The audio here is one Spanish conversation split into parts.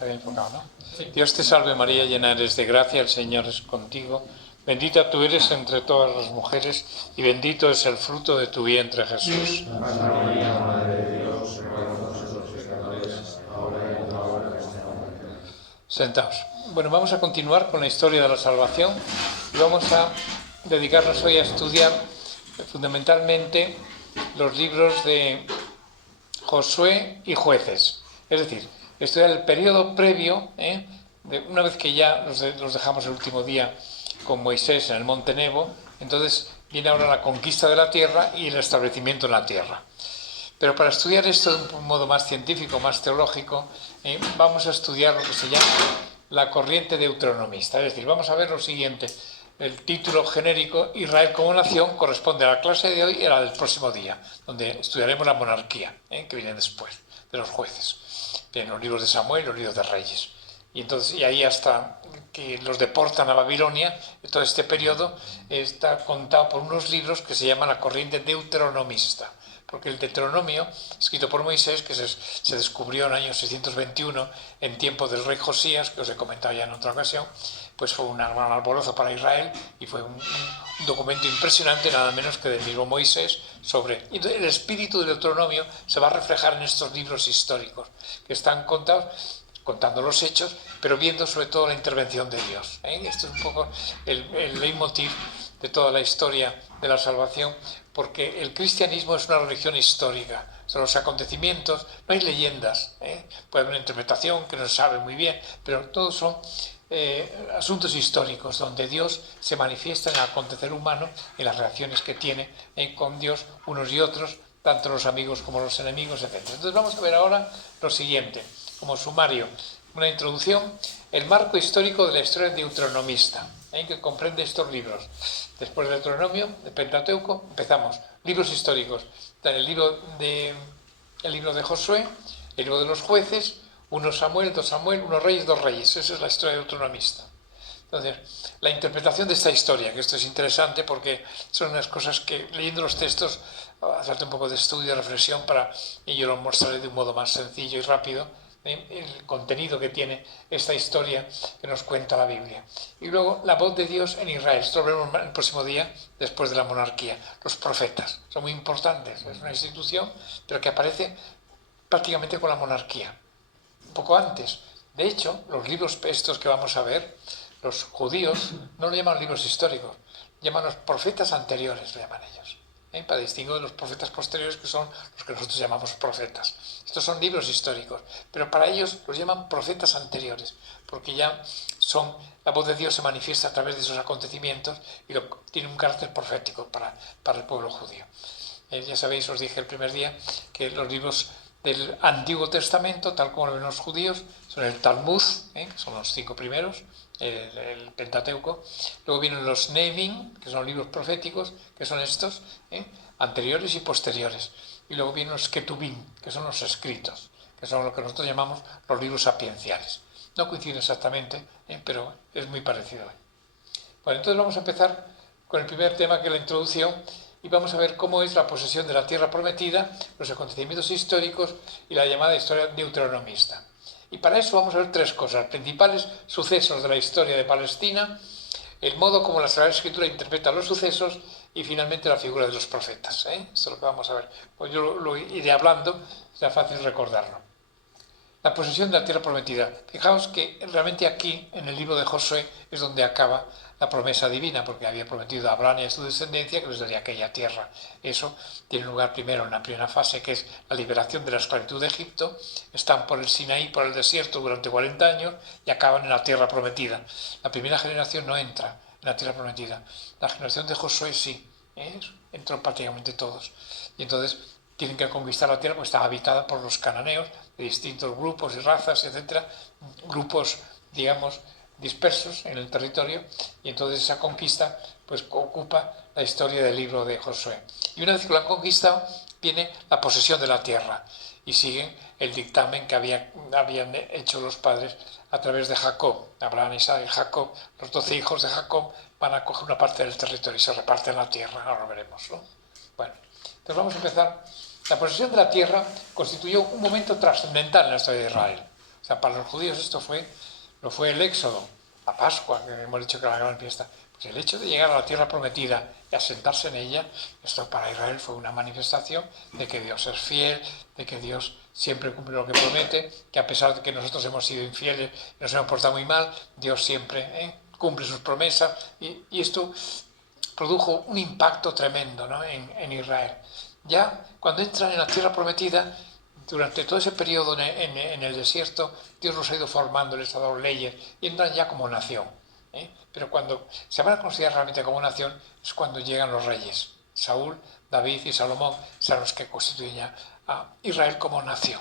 Está bien enfocado, ¿no? Sí. Dios te salve María, llena eres de gracia, el Señor es contigo. Bendita tú eres entre todas las mujeres y bendito es el fruto de tu vientre, Jesús. Santa María, Madre de Dios, ruega por nosotros pecadores, ahora y en la hora de nuestra muerte. Sentaos. Bueno, vamos a continuar con la historia de la salvación y vamos a dedicarnos hoy a estudiar fundamentalmente los libros de Josué y Jueces. Es decir, estudiar el periodo previo, una vez que ya los dejamos el último día con Moisés en el monte Nebo, entonces viene ahora la conquista de la tierra y el establecimiento en la tierra. Pero para estudiar esto de un modo más científico, más teológico, vamos a estudiar lo que se llama la corriente deuteronomista. Es decir, vamos a ver lo siguiente. El título genérico Israel como nación corresponde a la clase de hoy y a la del próximo día, donde estudiaremos la monarquía, que viene después de los jueces. En los libros de Samuel y los libros de Reyes. Y ahí hasta que los deportan a Babilonia, todo este periodo está contado por unos libros que se llaman la corriente deuteronomista. Porque el Deuteronomio, escrito por Moisés, que se descubrió en el año 621, en tiempo del rey Josías, que os he comentado ya en otra ocasión, pues fue un gran alborozo para Israel y fue un documento impresionante, nada menos que del mismo Moisés, y el espíritu del Deuteronomio se va a reflejar en estos libros históricos, que están contando los hechos, pero viendo sobre todo la intervención de Dios. Esto es un poco el leitmotiv de toda la historia de la salvación, porque el cristianismo es una religión histórica. Son los acontecimientos, no hay leyendas, puede haber una interpretación que no se sabe muy bien, pero todos son asuntos históricos donde Dios se manifiesta en el acontecer humano, en las relaciones que tiene con Dios unos y otros, tanto los amigos como los enemigos, etc. Entonces vamos a ver ahora lo siguiente, como sumario, una introducción, el marco histórico de la historia deuteronomista, que comprende estos libros. Después del Deuteronomio, del Pentateuco, empezamos. Libros históricos. El libro de Josué, el libro de los jueces, 1 Samuel, 2 Samuel, 1 Reyes, 2 Reyes. Esa es la historia deuteronomista. Entonces, la interpretación de esta historia, que esto es interesante porque son unas cosas que, leyendo los textos, hacerte un poco de estudio, de reflexión, y yo lo mostraré de un modo más sencillo y rápido, el contenido que tiene esta historia que nos cuenta la Biblia. Y luego la voz de Dios en Israel. Esto lo veremos el próximo día, después de la monarquía. Los profetas son muy importantes. Es una institución, pero que aparece prácticamente con la monarquía, un poco antes. De hecho, los libros estos que vamos a ver, los judíos no lo llaman libros históricos, llaman los profetas anteriores, lo llaman ellos. Para distinguir de los profetas posteriores, que son los que nosotros llamamos profetas. Estos son libros históricos, pero para ellos los llaman profetas anteriores, porque ya la voz de Dios se manifiesta a través de esos acontecimientos y tiene un carácter profético para el pueblo judío. Ya sabéis, os dije el primer día, que los libros del Antiguo Testamento, tal como lo ven los judíos, son el Talmud, que son los 5 primeros, el Pentateuco. Luego vienen los Nevi'im, que son libros proféticos, que son estos, anteriores y posteriores. Y luego vienen los Ketubim, que son los escritos, que son lo que nosotros llamamos los libros sapienciales. No coinciden exactamente, pero es muy parecido. Bueno, entonces vamos a empezar con el primer tema, que es la introducción, y vamos a ver cómo es la posesión de la tierra prometida, los acontecimientos históricos y la llamada historia deuteronomista. Y para eso vamos a ver 3 cosas: principales sucesos de la historia de Palestina, el modo como la Sagrada Escritura interpreta los sucesos y finalmente la figura de los profetas. Esto es lo que vamos a ver. Pues yo lo iré hablando, será fácil recordarlo. La posesión de la tierra prometida. Fijaos que realmente aquí, en el libro de Josué, es donde acaba la promesa divina, porque había prometido a Abraham y a su descendencia que les daría aquella tierra. Eso tiene lugar primero en la primera fase, que es la liberación de la esclavitud de Egipto. Están por el Sinaí, por el desierto, durante 40 años y acaban en la tierra prometida. La primera generación no entra en la tierra prometida. La generación de Josué sí, entró prácticamente todos. Y entonces tienen que conquistar la tierra porque está habitada por los cananeos, de distintos grupos y razas, etcétera, grupos, digamos, dispersos en el territorio, y entonces esa conquista pues ocupa la historia del libro de Josué. Y una vez que lo han conquistado, viene la posesión de la tierra y siguen el dictamen que habían hecho los padres a través de Jacob. Abraham, Isaac y Jacob, los 12 hijos de Jacob, van a coger una parte del territorio y se reparten la tierra. Ahora lo veremos, ¿no? Bueno, entonces vamos a empezar. La posesión de la tierra constituyó un momento trascendental en la historia de Israel. O sea, para los judíos esto lo fue el Éxodo, la Pascua, que hemos dicho que era la gran fiesta. Pues el hecho de llegar a la tierra prometida y asentarse en ella, esto para Israel fue una manifestación de que Dios es fiel, de que Dios siempre cumple lo que promete, que a pesar de que nosotros hemos sido infieles y nos hemos portado muy mal, Dios siempre cumple sus promesas, y esto produjo un impacto tremendo, ¿no?, en Israel. Ya cuando entran en la tierra prometida, durante todo ese periodo en el desierto, Dios los ha ido formando, les ha dado leyes y entran ya como nación. Pero cuando se van a considerar realmente como nación es cuando llegan los reyes. Saúl, David y Salomón son los que constituyen ya a Israel como nación.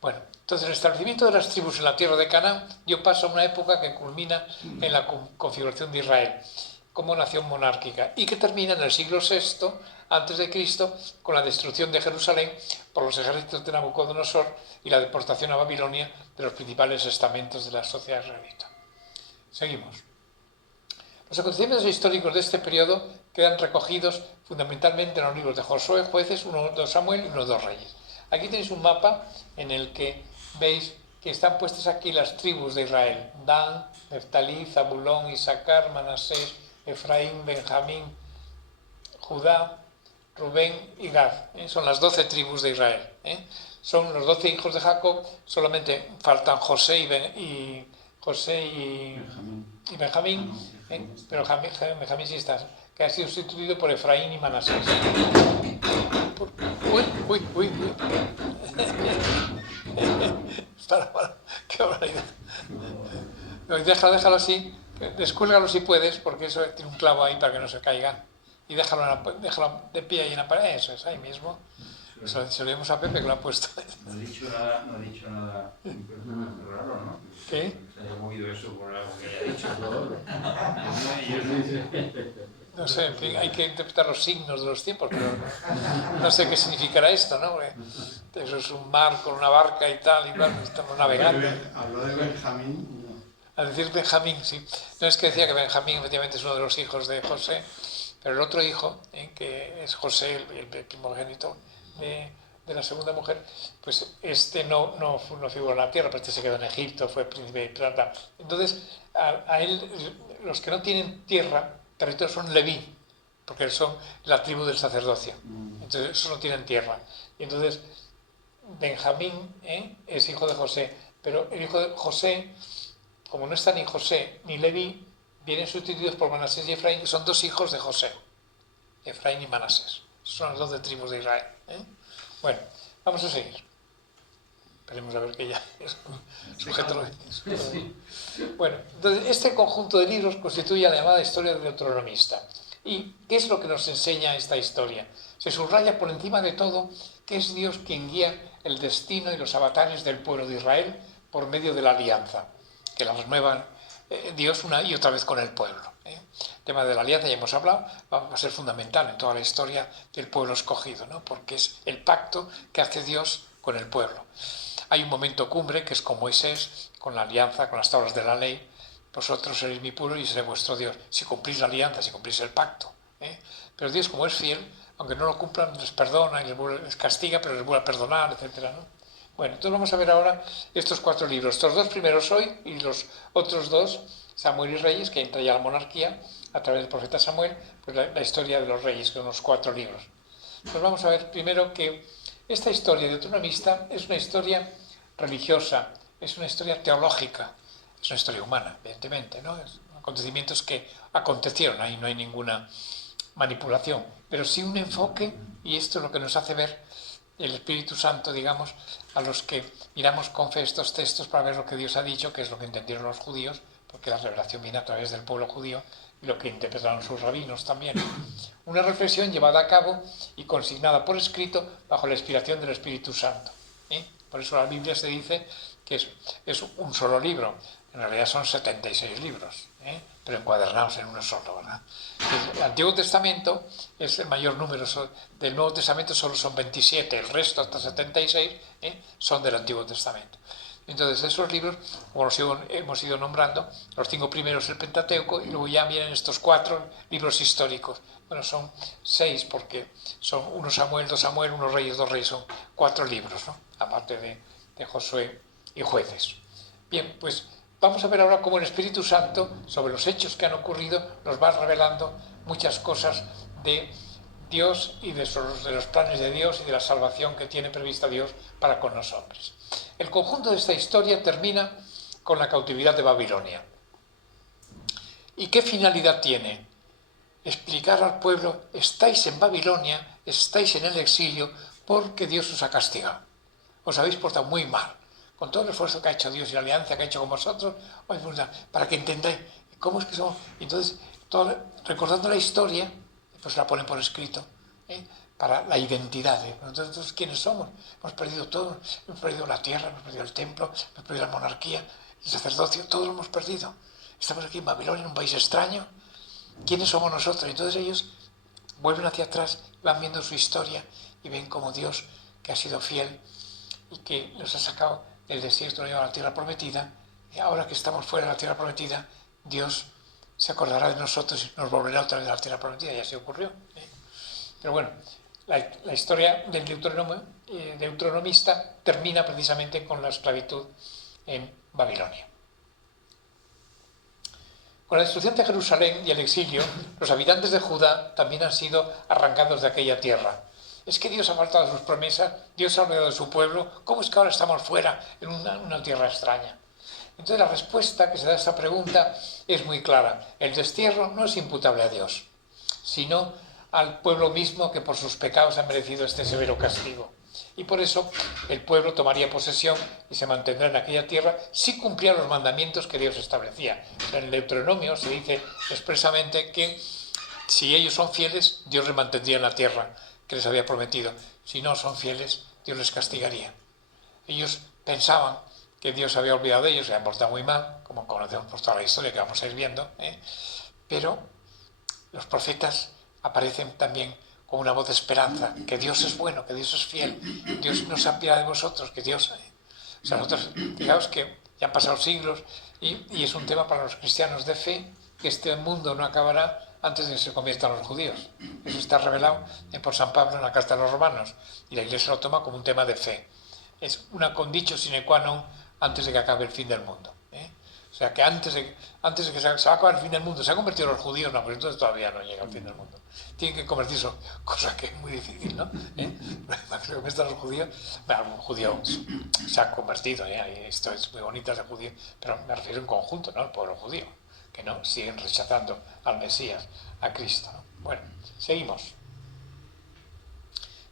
Bueno, entonces el establecimiento de las tribus en la tierra de Canaán dio paso a una época que culmina en la configuración de Israel como nación monárquica y que termina en el siglo VI antes de Cristo con la destrucción de Jerusalén por los ejércitos de Nabucodonosor y la deportación a Babilonia de los principales estamentos de la sociedad israelita. Seguimos. Los acontecimientos históricos de este periodo quedan recogidos fundamentalmente en los libros de Josué, Jueces, 1, 2 Samuel y 1, 2 Reyes. Aquí tenéis un mapa en el que veis que están puestas aquí las tribus de Israel: Dan, Neftalí, Zabulón, Isaacar, Manasés, Efraín, Benjamín, Judá, Rubén y Gad. Son las 12 tribus de Israel. Son los 12 hijos de Jacob, solamente faltan José y Benjamín, pero Benjamín sí está, que ha sido sustituido por Efraín y Manasés. Uy. para, qué barbaridad. Déjalo así, descuélgalo si puedes, porque eso tiene un clavo ahí para que no se caigan. Y déjalo de pie ahí en la pared, eso es ahí mismo. Se lo dimos a Pepe que lo ha puesto. No ha dicho nada raro, ¿no? ¿Qué? Se haya movido eso por algo que haya dicho. No sé, en fin, hay que interpretar los signos de los tiempos, pero no sé qué significará esto, ¿no? Porque eso es un mar con una barca y tal, estamos navegando. Habló de Benjamín. Al decir Benjamín, sí. No es que decía que Benjamín efectivamente es uno de los hijos de José, pero el otro hijo, que es José, el primogénito de la segunda mujer, pues este no figuró en la tierra, pero este se quedó en Egipto, fue príncipe de plata. Entonces, a él, los que no tienen territorio son Leví, porque son la tribu del sacerdocio. Entonces, esos no tienen tierra. Y entonces, Benjamín es hijo de José, pero el hijo de José, como no está ni José ni Leví, vienen sustituidos por Manasés y Efraín, que son dos hijos de José, Efraín y Manasés. Son las 12 tribus de Israel. Bueno, vamos a seguir. Esperemos a ver que ya es sujeto. Bueno, entonces este conjunto de libros constituye la llamada historia del deuteronomista. ¿Y qué es lo que nos enseña esta historia? Se subraya por encima de todo que es Dios quien guía el destino y los avatares del pueblo de Israel por medio de la alianza, que la renueva Dios una y otra vez con el pueblo. El tema de la alianza, ya hemos hablado, va a ser fundamental en toda la historia del pueblo escogido, ¿no? Porque es el pacto que hace Dios con el pueblo. Hay un momento cumbre que es con Moisés, con la alianza, con las tablas de la ley. Vosotros seréis mi pueblo y seré vuestro Dios. Si cumplís la alianza, si cumplís el pacto. Pero Dios, como es fiel, aunque no lo cumplan, les perdona y les castiga, pero les vuelve a perdonar, etc., ¿no? Bueno, entonces vamos a ver ahora estos 4 libros. Estos 2 primeros hoy y los otros 2, Samuel y Reyes, que entra ya la monarquía a través del profeta Samuel, pues la historia de los reyes, que son los 4 libros. Pues vamos a ver primero que esta historia deuteronomista es una historia religiosa, es una historia teológica, es una historia humana, evidentemente, ¿no? Es acontecimientos que acontecieron, ahí no hay ninguna manipulación, pero sí un enfoque, y esto es lo que nos hace ver el Espíritu Santo, digamos, a los que miramos con fe estos textos para ver lo que Dios ha dicho, que es lo que entendieron los judíos, porque la revelación viene a través del pueblo judío, y lo que interpretaron sus rabinos también. Una reflexión llevada a cabo y consignada por escrito bajo la inspiración del Espíritu Santo. Por eso la Biblia se dice que es un solo libro. En realidad son 76 libros, pero encuadernados en uno solo, ¿verdad? El Antiguo Testamento es el mayor número, del Nuevo Testamento solo son 27, el resto hasta 76 son del Antiguo Testamento. Entonces esos libros, como los hemos ido nombrando, los 5 primeros el Pentateuco, y luego ya vienen estos 4 libros históricos. Bueno, son 6 porque son 1 Samuel, 2 Samuel, 1 Reyes, 2 Reyes, son 4 libros, ¿no? Aparte de Josué, y Jueces. Bien, pues vamos a ver ahora cómo el Espíritu Santo, sobre los hechos que han ocurrido, nos va revelando muchas cosas de Dios y de los planes de Dios y de la salvación que tiene prevista Dios para con los hombres. El conjunto de esta historia termina con la cautividad de Babilonia. ¿Y qué finalidad tiene? Explicar al pueblo: estáis en Babilonia, estáis en el exilio porque Dios os ha castigado. Os habéis portado muy mal. Con todo el esfuerzo que ha hecho Dios y la alianza que ha hecho con vosotros, para que entendáis cómo es que somos. Entonces, recordando la historia, pues la ponen por escrito, para la identidad. Nosotros, ¿quiénes somos? Hemos perdido todo. Hemos perdido la tierra, hemos perdido el templo, hemos perdido la monarquía, el sacerdocio, todo lo hemos perdido. Estamos aquí en Babilonia, en un país extraño. ¿Quiénes somos nosotros? Entonces ellos vuelven hacia atrás, van viendo su historia y ven como Dios, que ha sido fiel y que nos ha sacado del desierto, nos ha llevado a la tierra prometida, y ahora que estamos fuera de la tierra prometida, Dios se acordará de nosotros y nos volverá otra vez a la tierra prometida. Y así ocurrió. Pero bueno, la historia del deuteronomista termina precisamente con la esclavitud en Babilonia. Con la destrucción de Jerusalén y el exilio, los habitantes de Judá también han sido arrancados de aquella tierra. ¿Es que Dios ha faltado a sus promesas? ¿Dios ha olvidado de su pueblo? ¿Cómo es que ahora estamos fuera en una tierra extraña? Entonces la respuesta que se da a esta pregunta es muy clara. El destierro no es imputable a Dios, sino al pueblo mismo, que por sus pecados ha merecido este severo castigo. Y por eso el pueblo tomaría posesión y se mantendrá en aquella tierra si cumplía los mandamientos que Dios establecía. En el Deuteronomio se dice expresamente que si ellos son fieles, Dios les mantendría en la tierra que les había prometido. Si no son fieles, Dios les castigaría. Ellos pensaban que Dios había olvidado de ellos, se habían portado muy mal, como conocemos por toda la historia que vamos a ir viendo, pero los profetas aparecen también como una voz de esperanza, que Dios es bueno, que Dios es fiel, Dios no se apiada de vosotros, que Dios... O sea, nosotros, fijaos que ya han pasado siglos y es un tema para los cristianos de fe, que este mundo no acabará antes de que se conviertan los judíos. Eso está revelado por San Pablo en la carta a los romanos, y la Iglesia lo toma como un tema de fe. Es una condicio sine qua non antes de que acabe el fin del mundo. O sea, que antes de que se va a acabar el fin del mundo, ¿se han convertido los judíos? No, pues entonces todavía no llega el fin del mundo. Tienen que convertirse, cosa que es muy difícil, ¿no? Para que se conviertan los judíos, bueno, un judío se ha convertido, y esto es muy bonito de judío, pero me refiero en conjunto, ¿no? El pueblo judío, que no siguen rechazando al Mesías, a Cristo, ¿no? Bueno, seguimos.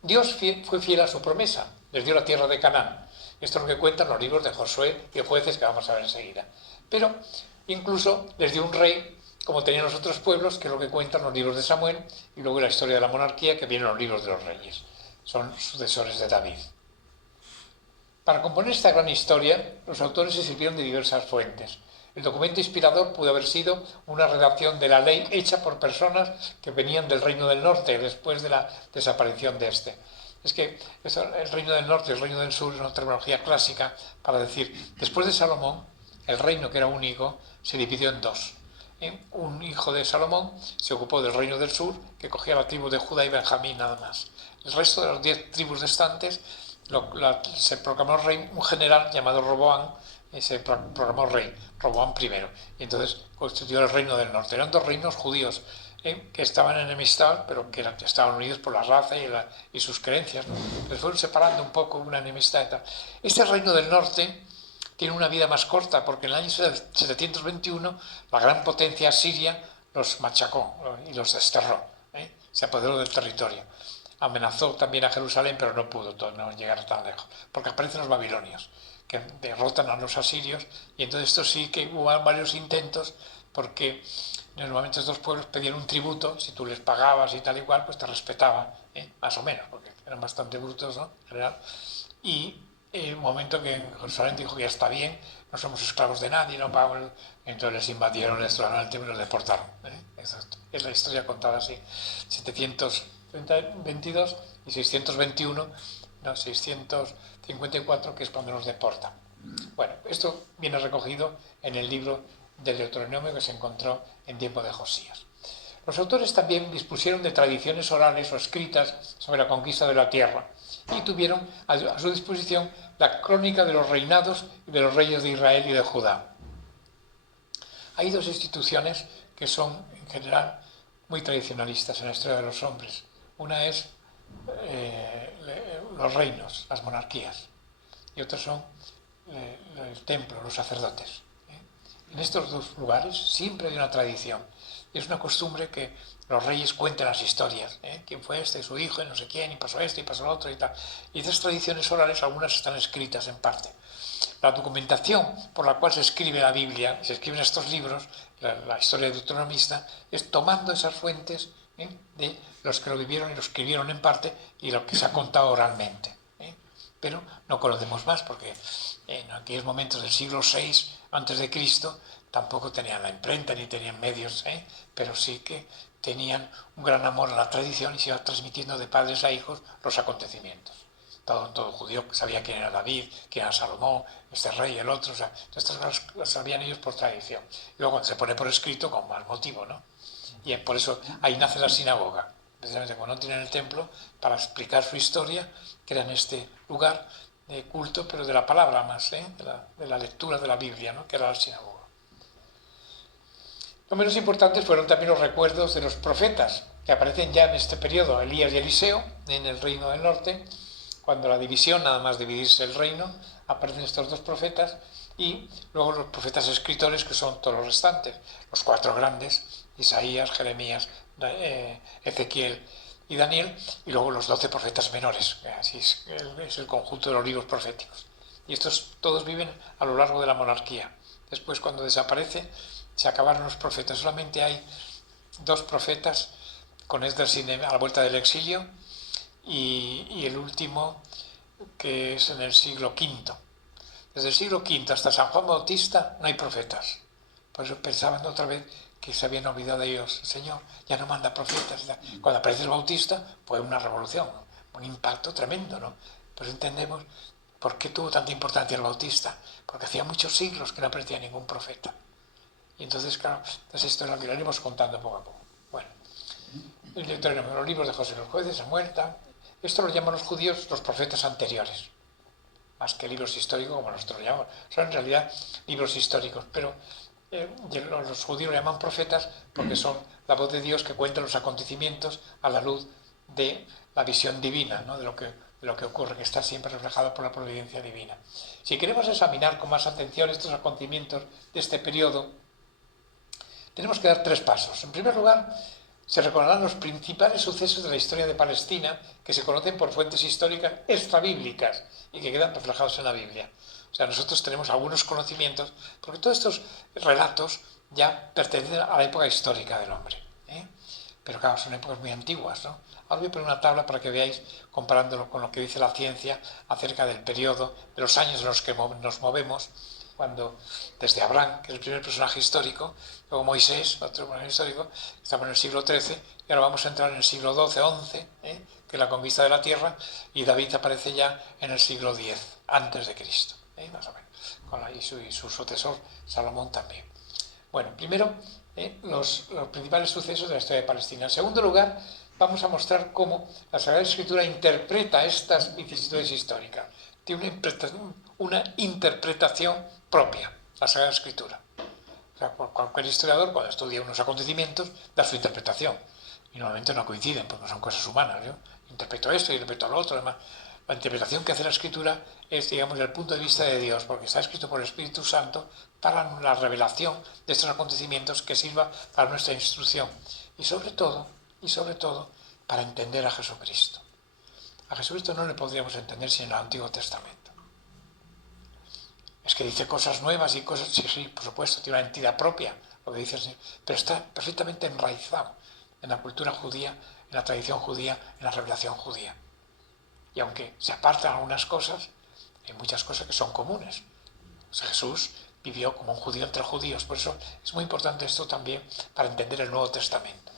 Dios fue fiel a su promesa, les dio la tierra de Canaán. Esto es lo que cuentan los libros de Josué y de Jueces, que vamos a ver enseguida. Pero incluso les dio un rey, como tenían los otros pueblos, que es lo que cuentan los libros de Samuel, y luego la historia de la monarquía, que vienen los libros de los reyes. Son sucesores de David. Para componer esta gran historia, los autores se sirvieron de diversas fuentes. El documento inspirador pudo haber sido una redacción de la ley hecha por personas que venían del Reino del Norte, después de la desaparición de este. Es que el Reino del Norte y el Reino del Sur es una terminología clásica para decir, después de Salomón, el reino, que era único, se dividió en dos. Un hijo de Salomón se ocupó del Reino del Sur, que cogía la tribu de Judá y Benjamín nada más. El resto de las 10 tribus restantes se proclamó rey un general llamado Roboam, se proclamó rey, Roboam I, y entonces constituyó el Reino del Norte. Eran dos reinos judíos, que estaban enemistados, pero que estaban unidos por la raza y sus creencias, ¿no? Les fueron separando un poco una enemistad y tal. Este Reino del Norte tiene una vida más corta, porque en el año 721 la gran potencia asiria los machacó y los desterró, se apoderó del territorio. Amenazó también a Jerusalén, pero no pudo no llegar tan lejos, porque aparecen los babilonios, que derrotan a los asirios, y entonces esto sí que hubo varios intentos, porque normalmente estos pueblos pedían un tributo, si tú les pagabas y tal y cual, pues te respetaban, más o menos, porque eran bastante brutos, ¿no? En general. Y un momento que Jerusalén dijo que ya está bien, no somos esclavos de nadie, no pagamos, entonces les invadieron, les destruyeron el templo y los deportaron. Es la historia contada así. 722 y 621, no, 654, que es cuando los deportan. Bueno, esto viene recogido en el libro del Deuteronomio, que se encontró en tiempo de Josías. Los autores también dispusieron de tradiciones orales o escritas sobre la conquista de la tierra, y tuvieron a su disposición la crónica de los reinados y de los reyes de Israel y de Judá. Hay dos instituciones que son, en general, muy tradicionalistas en la historia de los hombres. Una es los reinos, las monarquías, y otros son el templo, los sacerdotes. En estos dos lugares siempre hay una tradición, y es una costumbre que los reyes cuenten las historias, quién fue este, su hijo, y no sé quién, y pasó esto, y pasó lo otro, y tal. Y esas tradiciones orales, algunas están escritas en parte. La documentación por la cual se escribe la Biblia, se escriben estos libros, la historia deuteronomista, es tomando esas fuentes de los que lo vivieron y lo escribieron en parte y lo que se ha contado oralmente. Pero no conocemos más porque en aquellos momentos del siglo VI a.C. tampoco tenían la imprenta ni tenían medios, pero sí que tenían un gran amor a la tradición y se iba transmitiendo de padres a hijos los acontecimientos. Todo judío sabía quién era David, quién era Salomón, este rey, el otro, o sea, estas cosas las sabían ellos por tradición. Y luego cuando se pone por escrito, con más motivo, ¿no? Y por eso ahí nace la sinagoga, precisamente cuando no tienen el templo, para explicar su historia, que era en este lugar de culto, pero de la palabra más, de la lectura de la Biblia, ¿no? Que era la sinagoga. Lo menos importantes fueron también los recuerdos de los profetas, que aparecen ya en este periodo, Elías y Eliseo, en el reino del norte, cuando la división, nada más dividirse el reino, aparecen estos dos profetas, y luego los profetas escritores, que son todos los restantes, los cuatro grandes, Isaías, Jeremías, Ezequiel y Daniel, y luego los 12 profetas menores, que así es el conjunto de los libros proféticos. Y estos todos viven a lo largo de la monarquía. Después, cuando desaparece, se acabaron los profetas. Solamente hay dos profetas con Esdras a la vuelta del exilio y el último, que es en el siglo V. Desde el siglo V hasta San Juan Bautista no hay profetas. Por eso pensaban otra vez que se habían olvidado de ellos. El Señor ya no manda profetas. Cuando aparece el Bautista, fue una revolución, un impacto tremendo, ¿no? Pues entendemos por qué tuvo tanta importancia el Bautista. Porque hacía muchos siglos que no aparecía ningún profeta. Y entonces, claro, esto es lo que lo iremos contando poco a poco. Bueno, los libros de José los jueces, Samuel, esto lo llaman los judíos los profetas anteriores, más que libros históricos como nosotros lo llamamos. Son en realidad libros históricos, pero los judíos lo llaman profetas porque son la voz de Dios que cuenta los acontecimientos a la luz de la visión divina, ¿no? de lo que ocurre, que está siempre reflejado por la providencia divina. Si queremos examinar con más atención estos acontecimientos de este periodo, tenemos que dar tres pasos. En primer lugar, se recordarán los principales sucesos de la historia de Palestina que se conocen por fuentes históricas extrabíblicas y que quedan reflejados en la Biblia. O sea, nosotros tenemos algunos conocimientos, porque todos estos relatos ya pertenecen a la época histórica del hombre. Pero claro, son épocas muy antiguas, ¿no? Ahora voy a poner una tabla para que veáis, comparándolo con lo que dice la ciencia acerca del periodo, de los años en los que nos movemos, cuando desde Abraham, que es el primer personaje histórico, luego Moisés, otro personaje histórico, estamos en el siglo XIII, y ahora vamos a entrar en el siglo XII, XI, que es la conquista de la tierra, y David aparece ya en el siglo X, antes de Cristo, más o menos, y su sucesor, Salomón también. Bueno, primero, los principales sucesos de la historia de Palestina. En segundo lugar, vamos a mostrar cómo la Sagrada Escritura interpreta estas vicisitudes históricas. Tiene una interpretación propia, la Sagrada Escritura. O sea, cualquier historiador, cuando estudia unos acontecimientos, da su interpretación. Y normalmente no coinciden, porque son cosas humanas. Yo interpreto esto y interpreto lo otro. Además, la interpretación que hace la Escritura es, digamos, desde el punto de vista de Dios, porque está escrito por el Espíritu Santo para la revelación de estos acontecimientos que sirva para nuestra instrucción. Y sobre todo, para entender a Jesucristo. A Jesucristo no le podríamos entender sin el Antiguo Testamento. Es que dice cosas nuevas y cosas... Sí, por supuesto, tiene una entidad propia, lo que dice el Señor, pero está perfectamente enraizado en la cultura judía, en la tradición judía, en la revelación judía. Y aunque se apartan algunas cosas, hay muchas cosas que son comunes. O sea, Jesús vivió como un judío entre judíos, por eso es muy importante esto también para entender el Nuevo Testamento.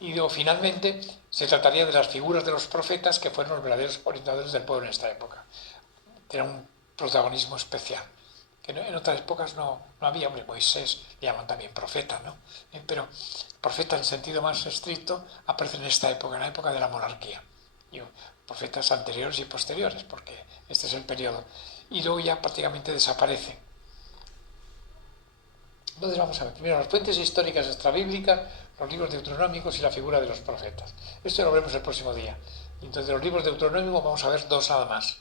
Y luego, finalmente, se trataría de las figuras de los profetas que fueron los verdaderos orientadores del pueblo en esta época. Tienen un protagonismo especial, que en otras épocas no había. Hombre, Moisés le llaman también profeta, ¿no? Pero profeta en sentido más estricto aparece en esta época, en la época de la monarquía. Y profetas anteriores y posteriores, porque este es el periodo. Y luego ya prácticamente desaparece. Entonces vamos a ver primero las fuentes históricas extrabíblicas, los libros deuteronómicos y la figura de los profetas. Esto lo veremos el próximo día. Entonces de los libros deuteronómicos vamos a ver 2 nada más,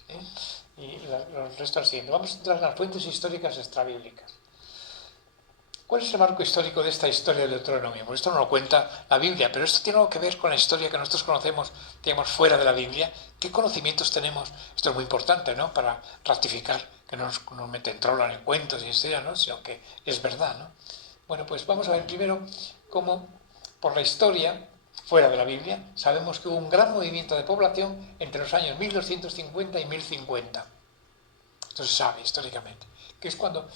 y los restos al siguiente. Vamos a entrar en las fuentes históricas extrabíblicas. ¿Cuál es el marco histórico de esta historia del Deuteronomio? Pues esto no lo cuenta la Biblia, pero esto tiene algo que ver con la historia que nosotros conocemos, digamos, fuera de la Biblia. ¿Qué conocimientos tenemos? Esto es muy importante, ¿no? Para ratificar que no nos meten trola en cuentos y historia, ¿no? Sino que es verdad, ¿no? Bueno, pues vamos a ver primero cómo, por la historia, fuera de la Biblia, sabemos que hubo un gran movimiento de población entre los años 1250 y 1050. Esto se sabe históricamente, que es cuando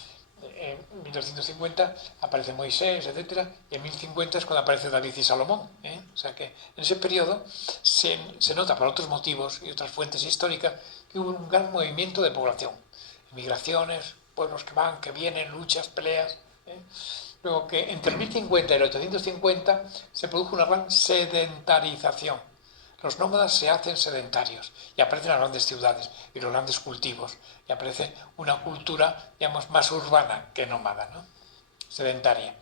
en 1250 aparece Moisés, etc., y en 1050 es cuando aparece David y Salomón. O sea que en ese periodo se nota por otros motivos y otras fuentes históricas que hubo un gran movimiento de población, migraciones, pueblos que van, que vienen, luchas, peleas. Luego que entre el 1050 y el 850 se produjo una gran sedentarización. Los nómadas se hacen sedentarios y aparecen las grandes ciudades y los grandes cultivos y aparece una cultura, digamos, más urbana que nómada, ¿no? Sedentaria.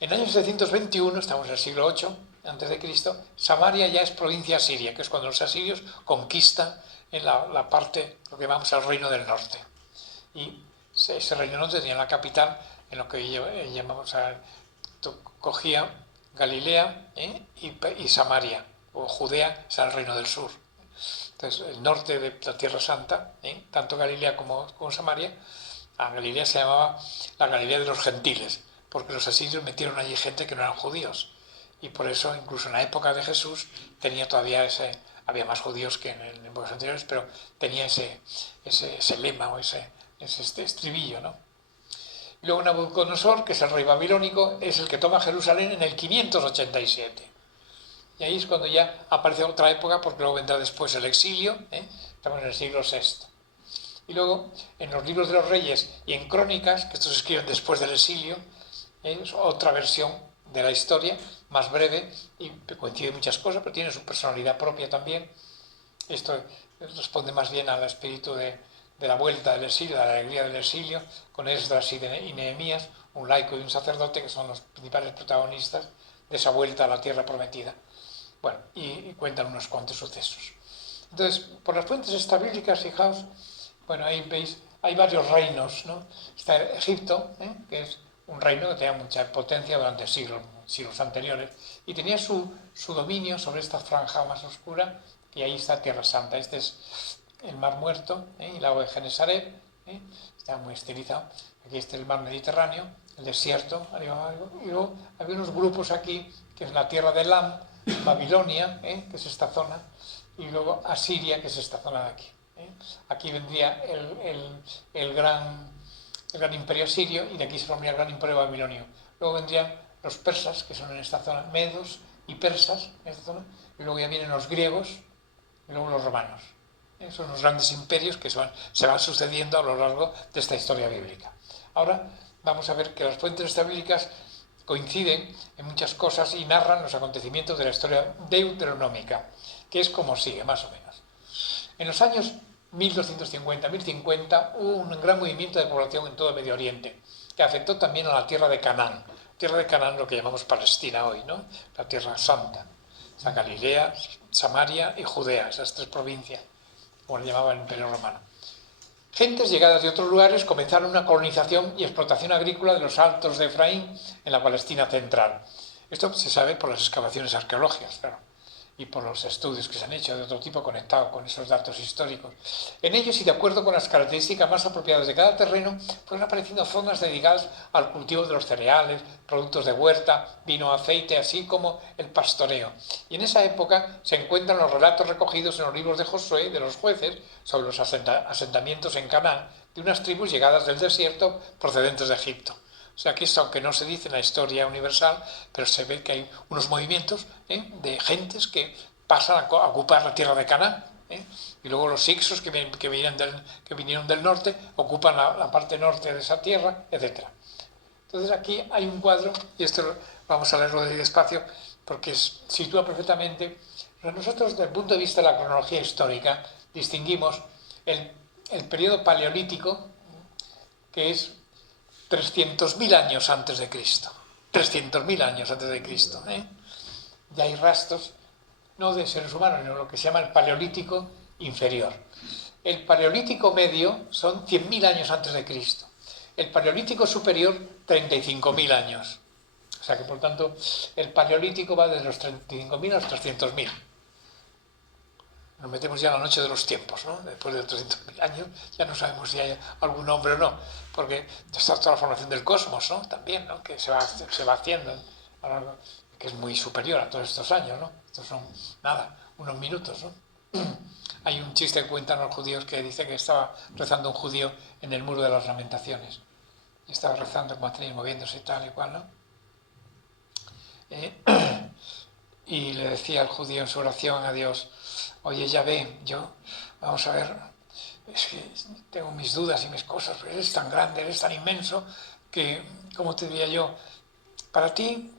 En el año 721, estamos en el siglo VIII a.C., Samaria ya es provincia asiria, que es cuando los asirios conquistan en la parte, lo que llamamos el reino del norte. Y ese reino del norte tenía la capital en lo que llamamos, cogía Galilea y Samaria, o Judea, es el reino del sur. Entonces, el norte de la Tierra Santa, tanto Galilea como Samaria, a Galilea se llamaba la Galilea de los gentiles, porque los asirios metieron allí gente que no eran judíos. Y por eso, incluso en la época de Jesús, tenía todavía había más judíos que en épocas anteriores, pero tenía ese lema o ese estribillo, ¿no? Y luego Nabucodonosor, que es el rey babilónico, es el que toma Jerusalén en el 587. Y ahí es cuando ya aparece otra época, porque luego vendrá después el exilio, estamos en el siglo VI. Y luego, en los libros de los reyes y en crónicas, que estos se escriben después del exilio, es otra versión de la historia, más breve, y coincide muchas cosas, pero tiene su personalidad propia también. Esto responde más bien al espíritu de la vuelta del exilio, de la alegría del exilio, con Esdras y Nehemías, un laico y un sacerdote, que son los principales protagonistas de esa vuelta a la tierra prometida. Bueno, y cuentan unos cuantos sucesos. Entonces, por las fuentes extrabíblicas, fijaos, bueno, ahí veis, hay varios reinos, ¿no? Está Egipto, que es un reino que tenía mucha potencia durante siglos anteriores, y tenía su dominio sobre esta franja más oscura, y ahí está Tierra Santa. Este es el Mar Muerto, y el lago de Genesaret, está muy estilizado. Aquí está el mar Mediterráneo, el desierto, y luego había unos grupos aquí, que es la tierra de Elam, Babilonia, que es esta zona, y luego Asiria, que es esta zona de aquí. Aquí vendría el gran imperio asirio, y de aquí se formaría el gran imperio babilonio. Luego vendrían los persas, que son en esta zona, medos y persas, en esta zona, y luego ya vienen los griegos, y luego los romanos. Son los grandes imperios que se van sucediendo a lo largo de esta historia bíblica. Ahora vamos a ver que las fuentes bíblicas coinciden en muchas cosas y narran los acontecimientos de la historia deuteronómica, que es como sigue, más o menos. En los años 1250-1050 hubo un gran movimiento de población en todo el Medio Oriente, que afectó también a la tierra de Canaán. Tierra de Canaán, lo que llamamos Palestina hoy, ¿no? La Tierra Santa. O sea, Galilea, Samaria y Judea, esas 3 provincias, como le llamaba el Imperio Romano. Gentes llegadas de otros lugares comenzaron una colonización y explotación agrícola de los altos de Efraín en la Palestina central. Esto se sabe por las excavaciones arqueológicas, claro, y por los estudios que se han hecho de otro tipo conectados con esos datos históricos. En ellos, y de acuerdo con las características más apropiadas de cada terreno, fueron apareciendo zonas dedicadas al cultivo de los cereales, productos de huerta, vino, aceite, así como el pastoreo. Y en esa época se encuentran los relatos recogidos en los libros de Josué, de los jueces, sobre los asentamientos en Canaán de unas tribus llegadas del desierto procedentes de Egipto. O sea que esto, aunque no se dice en la historia universal, pero se ve que hay unos movimientos de gentes que pasan a ocupar la tierra de Canaán. Y luego los hicsos que vinieron del norte ocupan la parte norte de esa tierra, etc. Entonces aquí hay un cuadro, y esto vamos a leerlo despacio, porque sitúa perfectamente Pero nosotros, desde el punto de vista de la cronología histórica, distinguimos el periodo paleolítico, que es 300.000 años antes de Cristo. 300.000 años antes de Cristo. Ya hay rastros, no de seres humanos, sino lo que se llama el paleolítico inferior. El paleolítico medio son 100.000 años antes de Cristo. El paleolítico superior, 35.000 años. O sea que, por tanto, el paleolítico va desde los 35.000 a los 300.000. Nos metemos ya en la noche de los tiempos, ¿no? Después de 300.000 años ya no sabemos si hay algún hombre o no, porque está toda la formación del cosmos, ¿no? También, ¿no? Que se va haciendo, que es muy superior a todos estos años, ¿no? Estos son, nada, unos minutos, ¿no? Hay un chiste que cuentan los judíos que dice que estaba rezando un judío en el muro de las lamentaciones. Y estaba rezando como atrás, moviéndose tal y cual, ¿no? Y le decía el judío en su oración a Dios: oye, Yahvé, vamos a ver, es que tengo mis dudas y mis cosas, pero eres tan grande, eres tan inmenso, que, ¿cómo te diría yo? Para ti,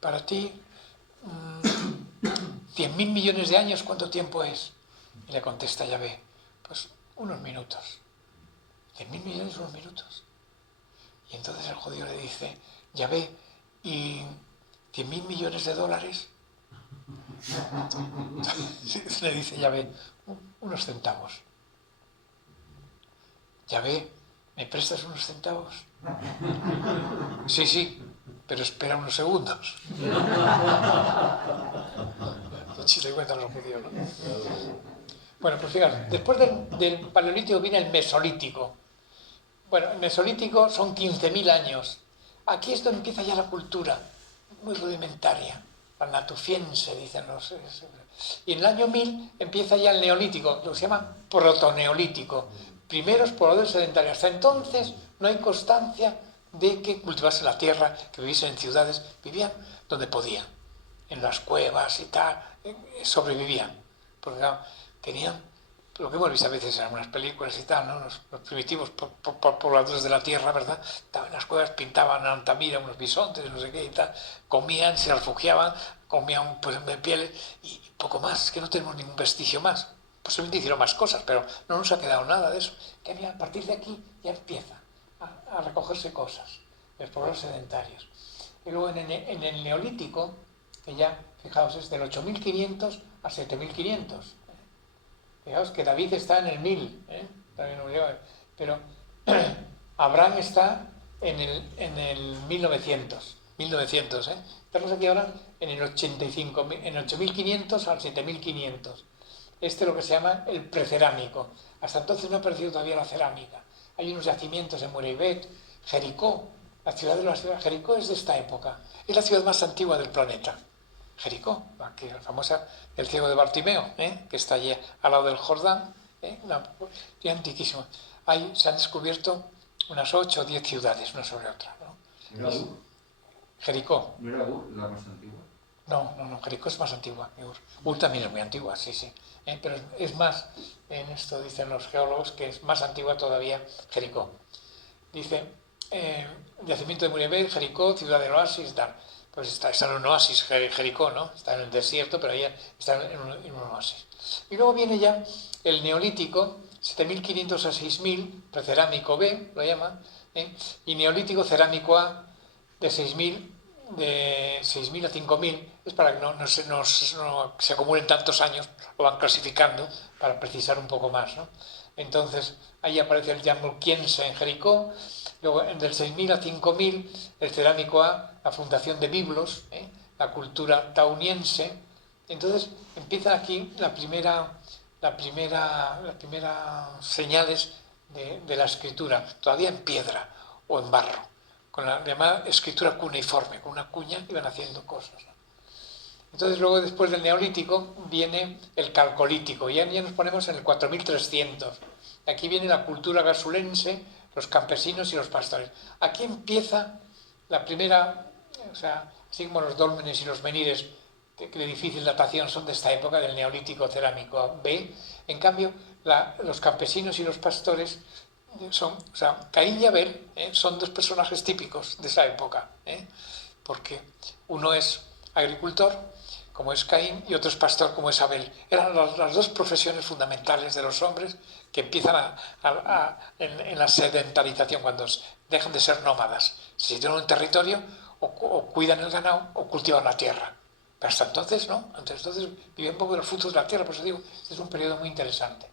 100.000 millones de años, ¿cuánto tiempo es? Y le contesta Yahvé: pues unos minutos. 100.000 millones, unos minutos. Y entonces el judío le dice: Yahvé, ¿y 100.000 millones de dólares? Le dice Yahvé: unos centavos. Yahvé, ¿me prestas unos centavos? Sí, pero espera unos segundos. El chiste cuentan los judíos, ¿no? Bueno, pues fíjate, después del paleolítico viene el mesolítico. Bueno, el mesolítico son 15.000 años. Aquí es donde empieza ya la cultura, muy rudimentaria, la natufiense, dicen los... Y en el año 1000 empieza ya el neolítico, lo que se llama protoneolítico, primeros pobladores sedentarios. Hasta entonces no hay constancia de que cultivase la tierra, que viviesen en ciudades, vivían donde podían, en las cuevas y tal, sobrevivían, porque claro, tenían lo que hemos visto a veces en algunas películas y tal, ¿no? Los primitivos pobladores de la tierra, ¿verdad? Estaban en las cuevas, pintaban en Altamira unos bisontes, no sé qué y tal, comían, se refugiaban, comían pues de pieles y poco más, que no tenemos ningún vestigio más. Posiblemente hicieron más cosas, pero no nos ha quedado nada de eso. Que había, a partir de aquí ya empieza a recogerse cosas, los pobladores sedentarios. Y luego en el neolítico, que ya, fijaos, es del 8.500 a 7.500. Fijaos que David está en el 1000, pero Abraham está en el 1900. Estamos aquí ahora en el 85, en 8500 al 7500. Este es lo que se llama el precerámico. Hasta entonces no ha aparecido todavía la cerámica. Hay unos yacimientos en Mureybet, Jericó. La ciudad de Jericó es de esta época. Es la ciudad más antigua del planeta. Jericó, la famosa del ciego de Bartimeo, que está allí al lado del Jordán, una ciudad antiquísima. Ahí se han descubierto unas 8 o 10 ciudades, una sobre otra, ¿no? Jericó. ¿No era Ur la más antigua? No, Jericó es más antigua. Ur también es muy antigua, sí. Pero es más, en esto dicen los geólogos, que es más antigua todavía Jericó. Dice, yacimiento de Mureybet, Jericó, ciudad del oasis, tal. Pues está en un oasis, Jericó, ¿no? Está en el desierto, pero ella está en un oasis. Y luego viene ya el neolítico, 7.500 a 6.000, precerámico B, lo llaman, y neolítico cerámico A, de 6.000 a 5.000, es para que no se acumulen tantos años, lo van clasificando para precisar un poco más, ¿no? Entonces, ahí aparece el Yamulquiense en Jericó. Luego, del 6.000 a 5.000, el cerámico A, la fundación de Biblos, la cultura tauniense. Entonces, empiezan aquí las primeras señales de la escritura, todavía en piedra o en barro, con la llamada escritura cuneiforme, con una cuña iban haciendo cosas, ¿no? Entonces, luego, después del neolítico, viene el calcolítico, ya nos ponemos en el 4.300. Aquí viene la cultura gasulense, los campesinos y los pastores. Aquí empieza la primera, o sea, así como los dólmenes y los menires, que de difícil datación son de esta época, del neolítico cerámico B. En cambio, los campesinos y los pastores son, o sea, Caín y Abel son dos personajes típicos de esa época, porque uno es agricultor como es Caín, y otro es pastor, como es Abel. Eran las dos profesiones fundamentales de los hombres que empiezan en la sedentarización, cuando dejan de ser nómadas. Se sitúan en un territorio, o cuidan el ganado, o cultivan la tierra. Pero hasta entonces, ¿no? Entonces viven un poco de los frutos de la tierra, por eso digo, este es un periodo muy interesante.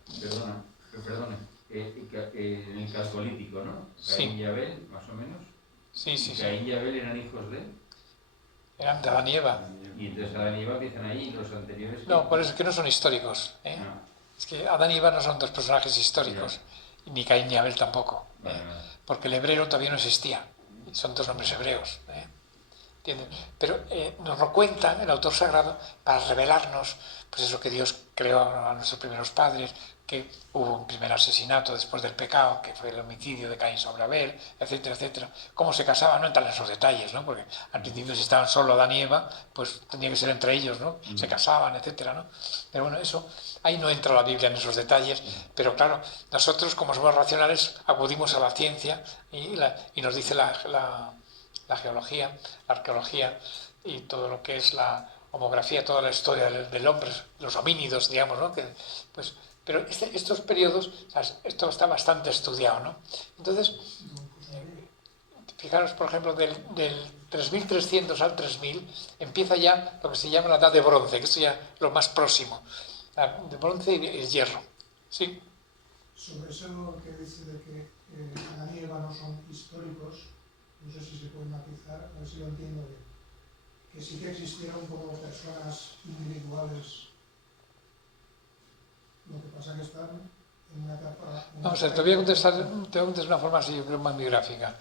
Perdona, en el calcolítico, ¿no? Caín y Abel, más o menos. Sí. Caín y Abel eran hijos de... Eran de Adán y Eva. Y entonces Adán y Eva empiezan ahí, los anteriores... No, por eso es que no son históricos. No. Es que Adán y Eva no son dos personajes históricos, ni Caín ni Abel tampoco, porque el hebreo todavía no existía, son dos nombres hebreos. ¿Entienden? Pero nos lo cuenta el autor sagrado para revelarnos, pues eso, que Dios creó a nuestros primeros padres, que hubo un primer asesinato después del pecado, que fue el homicidio de Caín sobre Abel, etcétera, etcétera. Cómo se casaban, no entran en esos detalles, ¿no? Porque al principio, si estaban solo Adán y Eva, pues tendría que ser entre ellos, ¿no? Se casaban, etcétera, ¿no? Pero bueno, eso, ahí no entra la Biblia en esos detalles, pero claro, nosotros, como somos racionales, acudimos a la ciencia y nos dice la geología, la arqueología y todo lo que es la homografía, toda la historia del hombre, los homínidos, digamos, ¿no? Pues, pero estos periodos, o sea, esto está bastante estudiado, ¿no? Entonces, fijaros, por ejemplo, del 3300 al 3000 empieza ya lo que se llama la edad de bronce, que esto ya es lo más próximo, la de bronce y el hierro, ¿sí? Sobre eso que dice de que Adán y Eva no son históricos, no sé si se puede matizar, a ver si lo entiendo bien. Que sí que existieron como personas individuales, lo que pasa que están en una etapa... Vamos a ver, te voy a contestar de una forma así, yo creo, más biográfica.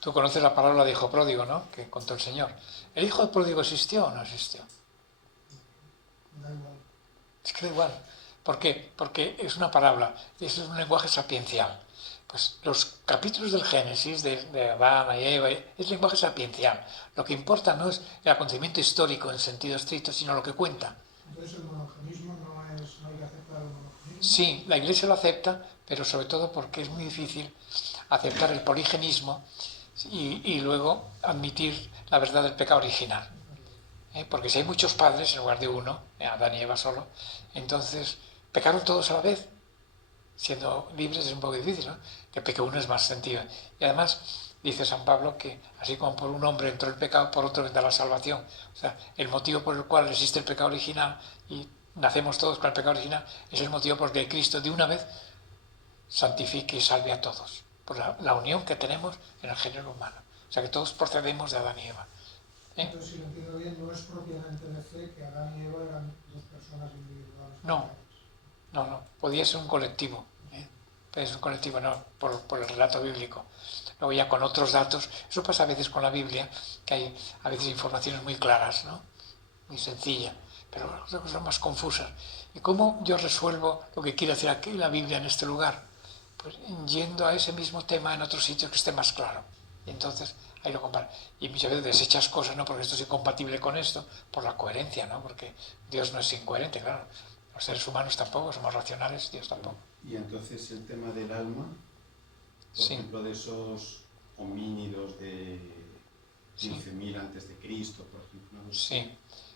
Tú conoces la parábola de hijo pródigo, ¿no? Que contó el Señor. ¿El hijo pródigo existió o no existió? Da igual. Es que da igual. ¿Por qué? Porque es una parábola, es un lenguaje sapiencial. Pues los capítulos del Génesis, de Adán y Eva, es lenguaje sapiencial. Lo que importa no es el acontecimiento histórico en sentido estricto, sino lo que cuenta. Entonces el monogenismo no hay que aceptar el monogenismo. Sí, la Iglesia lo acepta, pero sobre todo porque es muy difícil aceptar el poligenismo y luego admitir la verdad del pecado original. Porque si hay muchos padres en lugar de uno, Adán y Eva solo, entonces pecaron todos a la vez. Siendo libres es un poco difícil, ¿no? Que peque uno es más sentido. Y además dice San Pablo que así como por un hombre entró el pecado, por otro vendrá la salvación. O sea, el motivo por el cual existe el pecado original y nacemos todos con el pecado original es el motivo por el que Cristo de una vez santifique y salve a todos. Por la unión que tenemos en el género humano. O sea que todos procedemos de Adán y Eva. Entonces, si lo entiendo bien, no es propiamente de fe que Adán y Eva eran dos personas individuales. No, podía ser un colectivo, pero es un colectivo, no, por el relato bíblico. Luego ya con otros datos, eso pasa a veces con la Biblia, que hay a veces informaciones muy claras, ¿no? Muy sencillas, pero otras cosas más confusas. ¿Y cómo yo resuelvo lo que quiere hacer aquí la Biblia en este lugar? Pues yendo a ese mismo tema en otro sitio que esté más claro. Y entonces ahí lo comparan. Y muchas veces desechas cosas, ¿no? Porque esto es incompatible con esto, por la coherencia, ¿no? Porque Dios no es incoherente, claro. Los seres humanos tampoco, somos racionales, Dios tampoco. Y entonces el tema del alma, por ejemplo, de esos homínidos de 15.000 antes de Cristo, por ejemplo.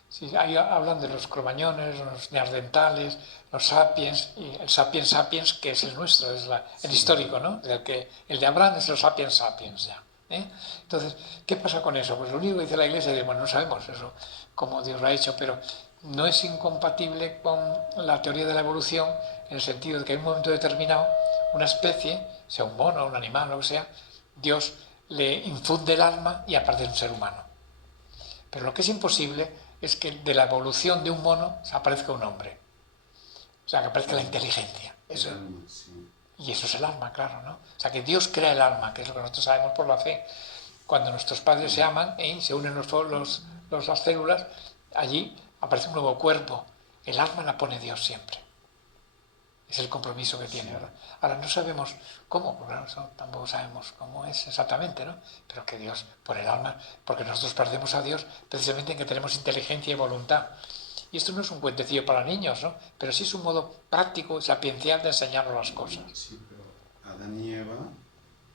Sí, ahí hablan de los cromañones, los neandertales, los sapiens, y el sapiens sapiens, que es el nuestro, es el histórico, ¿no? El de Abraham es el sapiens sapiens ya. Entonces, ¿qué pasa con eso? Pues lo único que dice la Iglesia es, bueno, no sabemos eso, cómo Dios lo ha hecho, pero no es incompatible con la teoría de la evolución en el sentido de que en un momento determinado una especie, sea un mono, un animal, lo que sea, Dios le infunde el alma y aparece un ser humano. Pero lo que es imposible es que de la evolución de un mono aparezca un hombre. O sea, que aparezca la inteligencia. Eso, y eso es el alma, claro, ¿no? O sea, que Dios crea el alma, que es lo que nosotros sabemos por la fe. Cuando nuestros padres se aman y se unen las células, allí aparece un nuevo cuerpo. El alma la pone Dios siempre. Es el compromiso que tiene, ¿verdad? Ahora no sabemos cómo, claro, tampoco sabemos cómo es exactamente, ¿no? Pero que Dios, por el alma, porque nosotros parecemos a Dios precisamente en que tenemos inteligencia y voluntad. Y esto no es un cuentecillo para niños, ¿no? Pero sí es un modo práctico y sapiencial de enseñarnos las cosas. Sí, pero Adán y Eva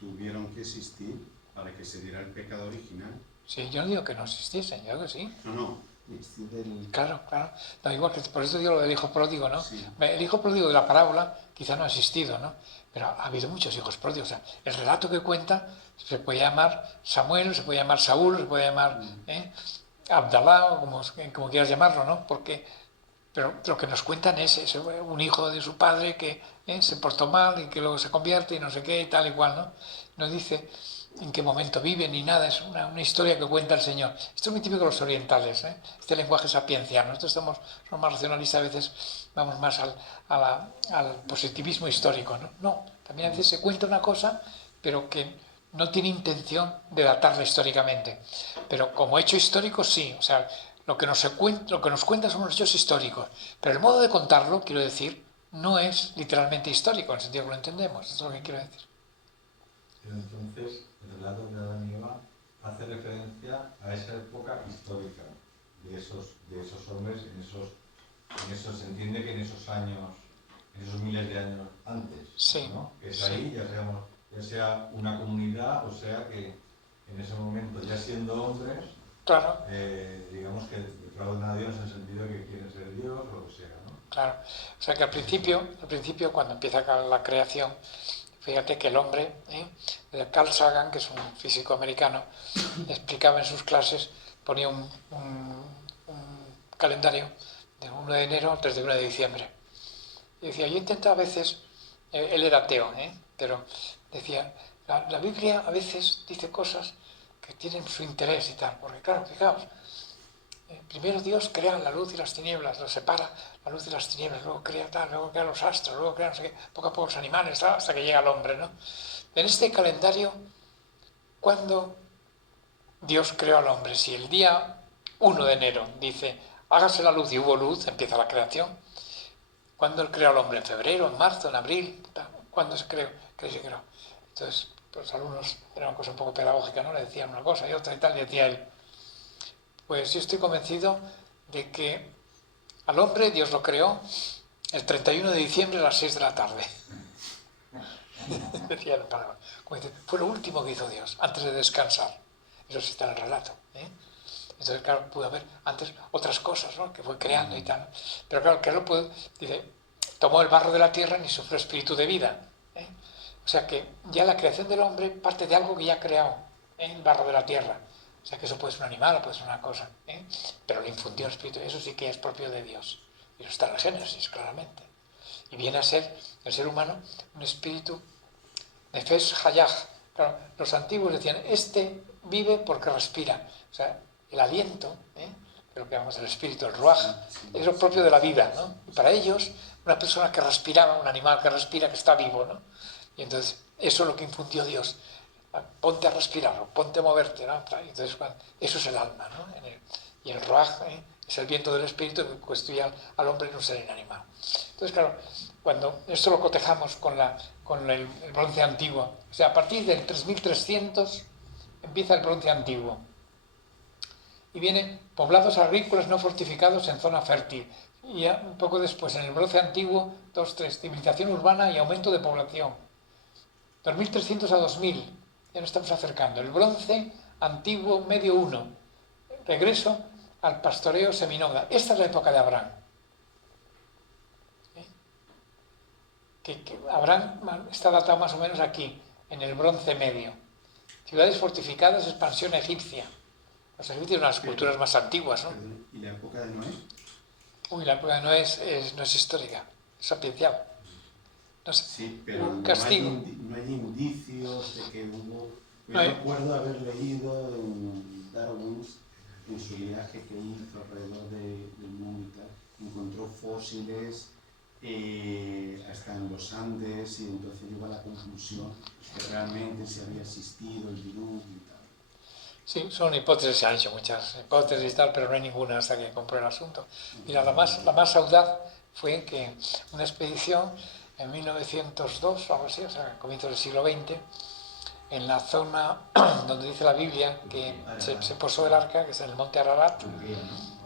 tuvieron que existir para que se diera el pecado original. Sí, yo no digo que no existiesen, yo que sí. No, Claro, claro. No, igual que por eso digo lo del hijo pródigo, ¿no? Sí. El hijo pródigo de la parábola quizá no ha existido, ¿no? Pero ha habido muchos hijos pródigos. O sea, el relato que cuenta se puede llamar Samuel, se puede llamar Saúl, se puede llamar Abdalá, o como quieras llamarlo, ¿no? Pero lo que nos cuentan es un hijo de su padre que se portó mal y que luego se convierte y no sé qué y tal y cual, ¿no? No dice en qué momento vive ni nada, es una historia que cuenta el Señor. Esto es muy típico de los orientales, este lenguaje sapienciano. Nosotros somos más racionalistas, a veces vamos más al positivismo histórico, ¿no? No, también a veces se cuenta una cosa, pero que no tiene intención de datarla históricamente. Pero como hecho histórico, sí, o sea, lo que nos cuenta son los hechos históricos, pero el modo de contarlo, quiero decir, no es literalmente histórico, en el sentido que lo entendemos, eso es lo que quiero decir. Pero entonces, el relato de Adán y Eva hace referencia a esa época histórica de esos hombres, se entiende que en esos años, en esos miles de años antes, sí, ¿no? Que es ahí, ya sea una comunidad, o sea que en ese momento, ya siendo hombres, claro, digamos que defraudan a Dios en el sentido de que quieren ser Dios o lo que sea, ¿no? Claro, o sea que al principio cuando empieza la creación, fíjate que el hombre, Carl Sagan, que es un físico americano, explicaba en sus clases, ponía un calendario de 1 de enero al 31 de diciembre. Y decía, yo intento a veces, él era ateo, pero decía, la Biblia a veces dice cosas que tienen su interés y tal, porque claro, fijaos, primero Dios crea la luz y las tinieblas, lo separa la luz y las tinieblas, luego crea tal, luego crea los astros, luego crea no sé qué, poco a poco los animales, tal, hasta que llega el hombre, ¿no? En este calendario, cuando Dios creó al hombre, si el día 1 de enero dice, hágase la luz y hubo luz, empieza la creación. ¿Cuándo él creó al hombre? ¿En febrero, en marzo, en abril? ¿Cuándo se creó? Entonces, los alumnos, era una cosa un poco pedagógica, ¿no? Le decían una cosa y otra y tal, y decía él, pues yo estoy convencido de que al hombre Dios lo creó el 31 de diciembre a las 6 de la tarde. Decía la palabra. Como dice, fue lo último que hizo Dios, antes de descansar. Eso sí está en el relato. Entonces, claro, pudo haber antes otras cosas, ¿no? Que fue creando y tal. Pero claro, que lo pudo, dice, tomó el barro de la tierra ni sufrió espíritu de vida. O sea que ya la creación del hombre parte de algo que ya ha creado, el barro de la tierra. O sea que eso puede ser un animal o puede ser una cosa, pero le infundió el espíritu, eso sí que es propio de Dios. Y eso está en el Génesis, claramente. Y viene a ser el ser humano un espíritu nefesh hayah. Claro, los antiguos decían, este vive porque respira. O sea, el aliento, lo que llamamos el espíritu, el ruaj, es lo propio de la vida, ¿no? Y para ellos, una persona que respiraba, un animal que respira, que está vivo, ¿no? Y entonces, eso es lo que infundió Dios. Ponte a respirar, ponte a moverte, ¿no? Entonces, eso es el alma, ¿no? Y el ruaj es el viento del espíritu que constituye al hombre en un ser inanimado. Entonces, claro, cuando esto lo cotejamos con el bronce antiguo, o sea, a partir del 3300 empieza el bronce antiguo. Y vienen poblados agrícolas no fortificados en zona fértil. Y ya un poco después, en el bronce antiguo, 2-3, civilización urbana y aumento de población. 2300 a 2000, ya nos estamos acercando. El bronce antiguo medio 1, regreso al pastoreo seminómada. Esta es la época de Abraham. Que Abraham está datado más o menos aquí, en el bronce medio. Ciudades fortificadas, expansión egipcia. Los egipcios son las culturas más antiguas, ¿no? ¿Y la época de Noé? Uy, la época de Noé no es histórica, es sapiencial. No sé, sí, pero un castigo. No hay indicios de que hubo... No hay. Recuerdo haber leído en Darwin, en su viaje que hizo alrededor del mundo y tal, encontró fósiles hasta en los Andes y entonces llegó a la conclusión que realmente se había existido el diluvio y tal. Sí, son hipótesis, se han hecho muchas hipótesis y tal, pero no hay ninguna hasta que compró el asunto. Mira, la más audaz fue que una expedición en 1902 o algo así, o sea, a comienzos del siglo XX, en la zona donde dice la Biblia que se posó el arca, que es en el monte Ararat. Turquía,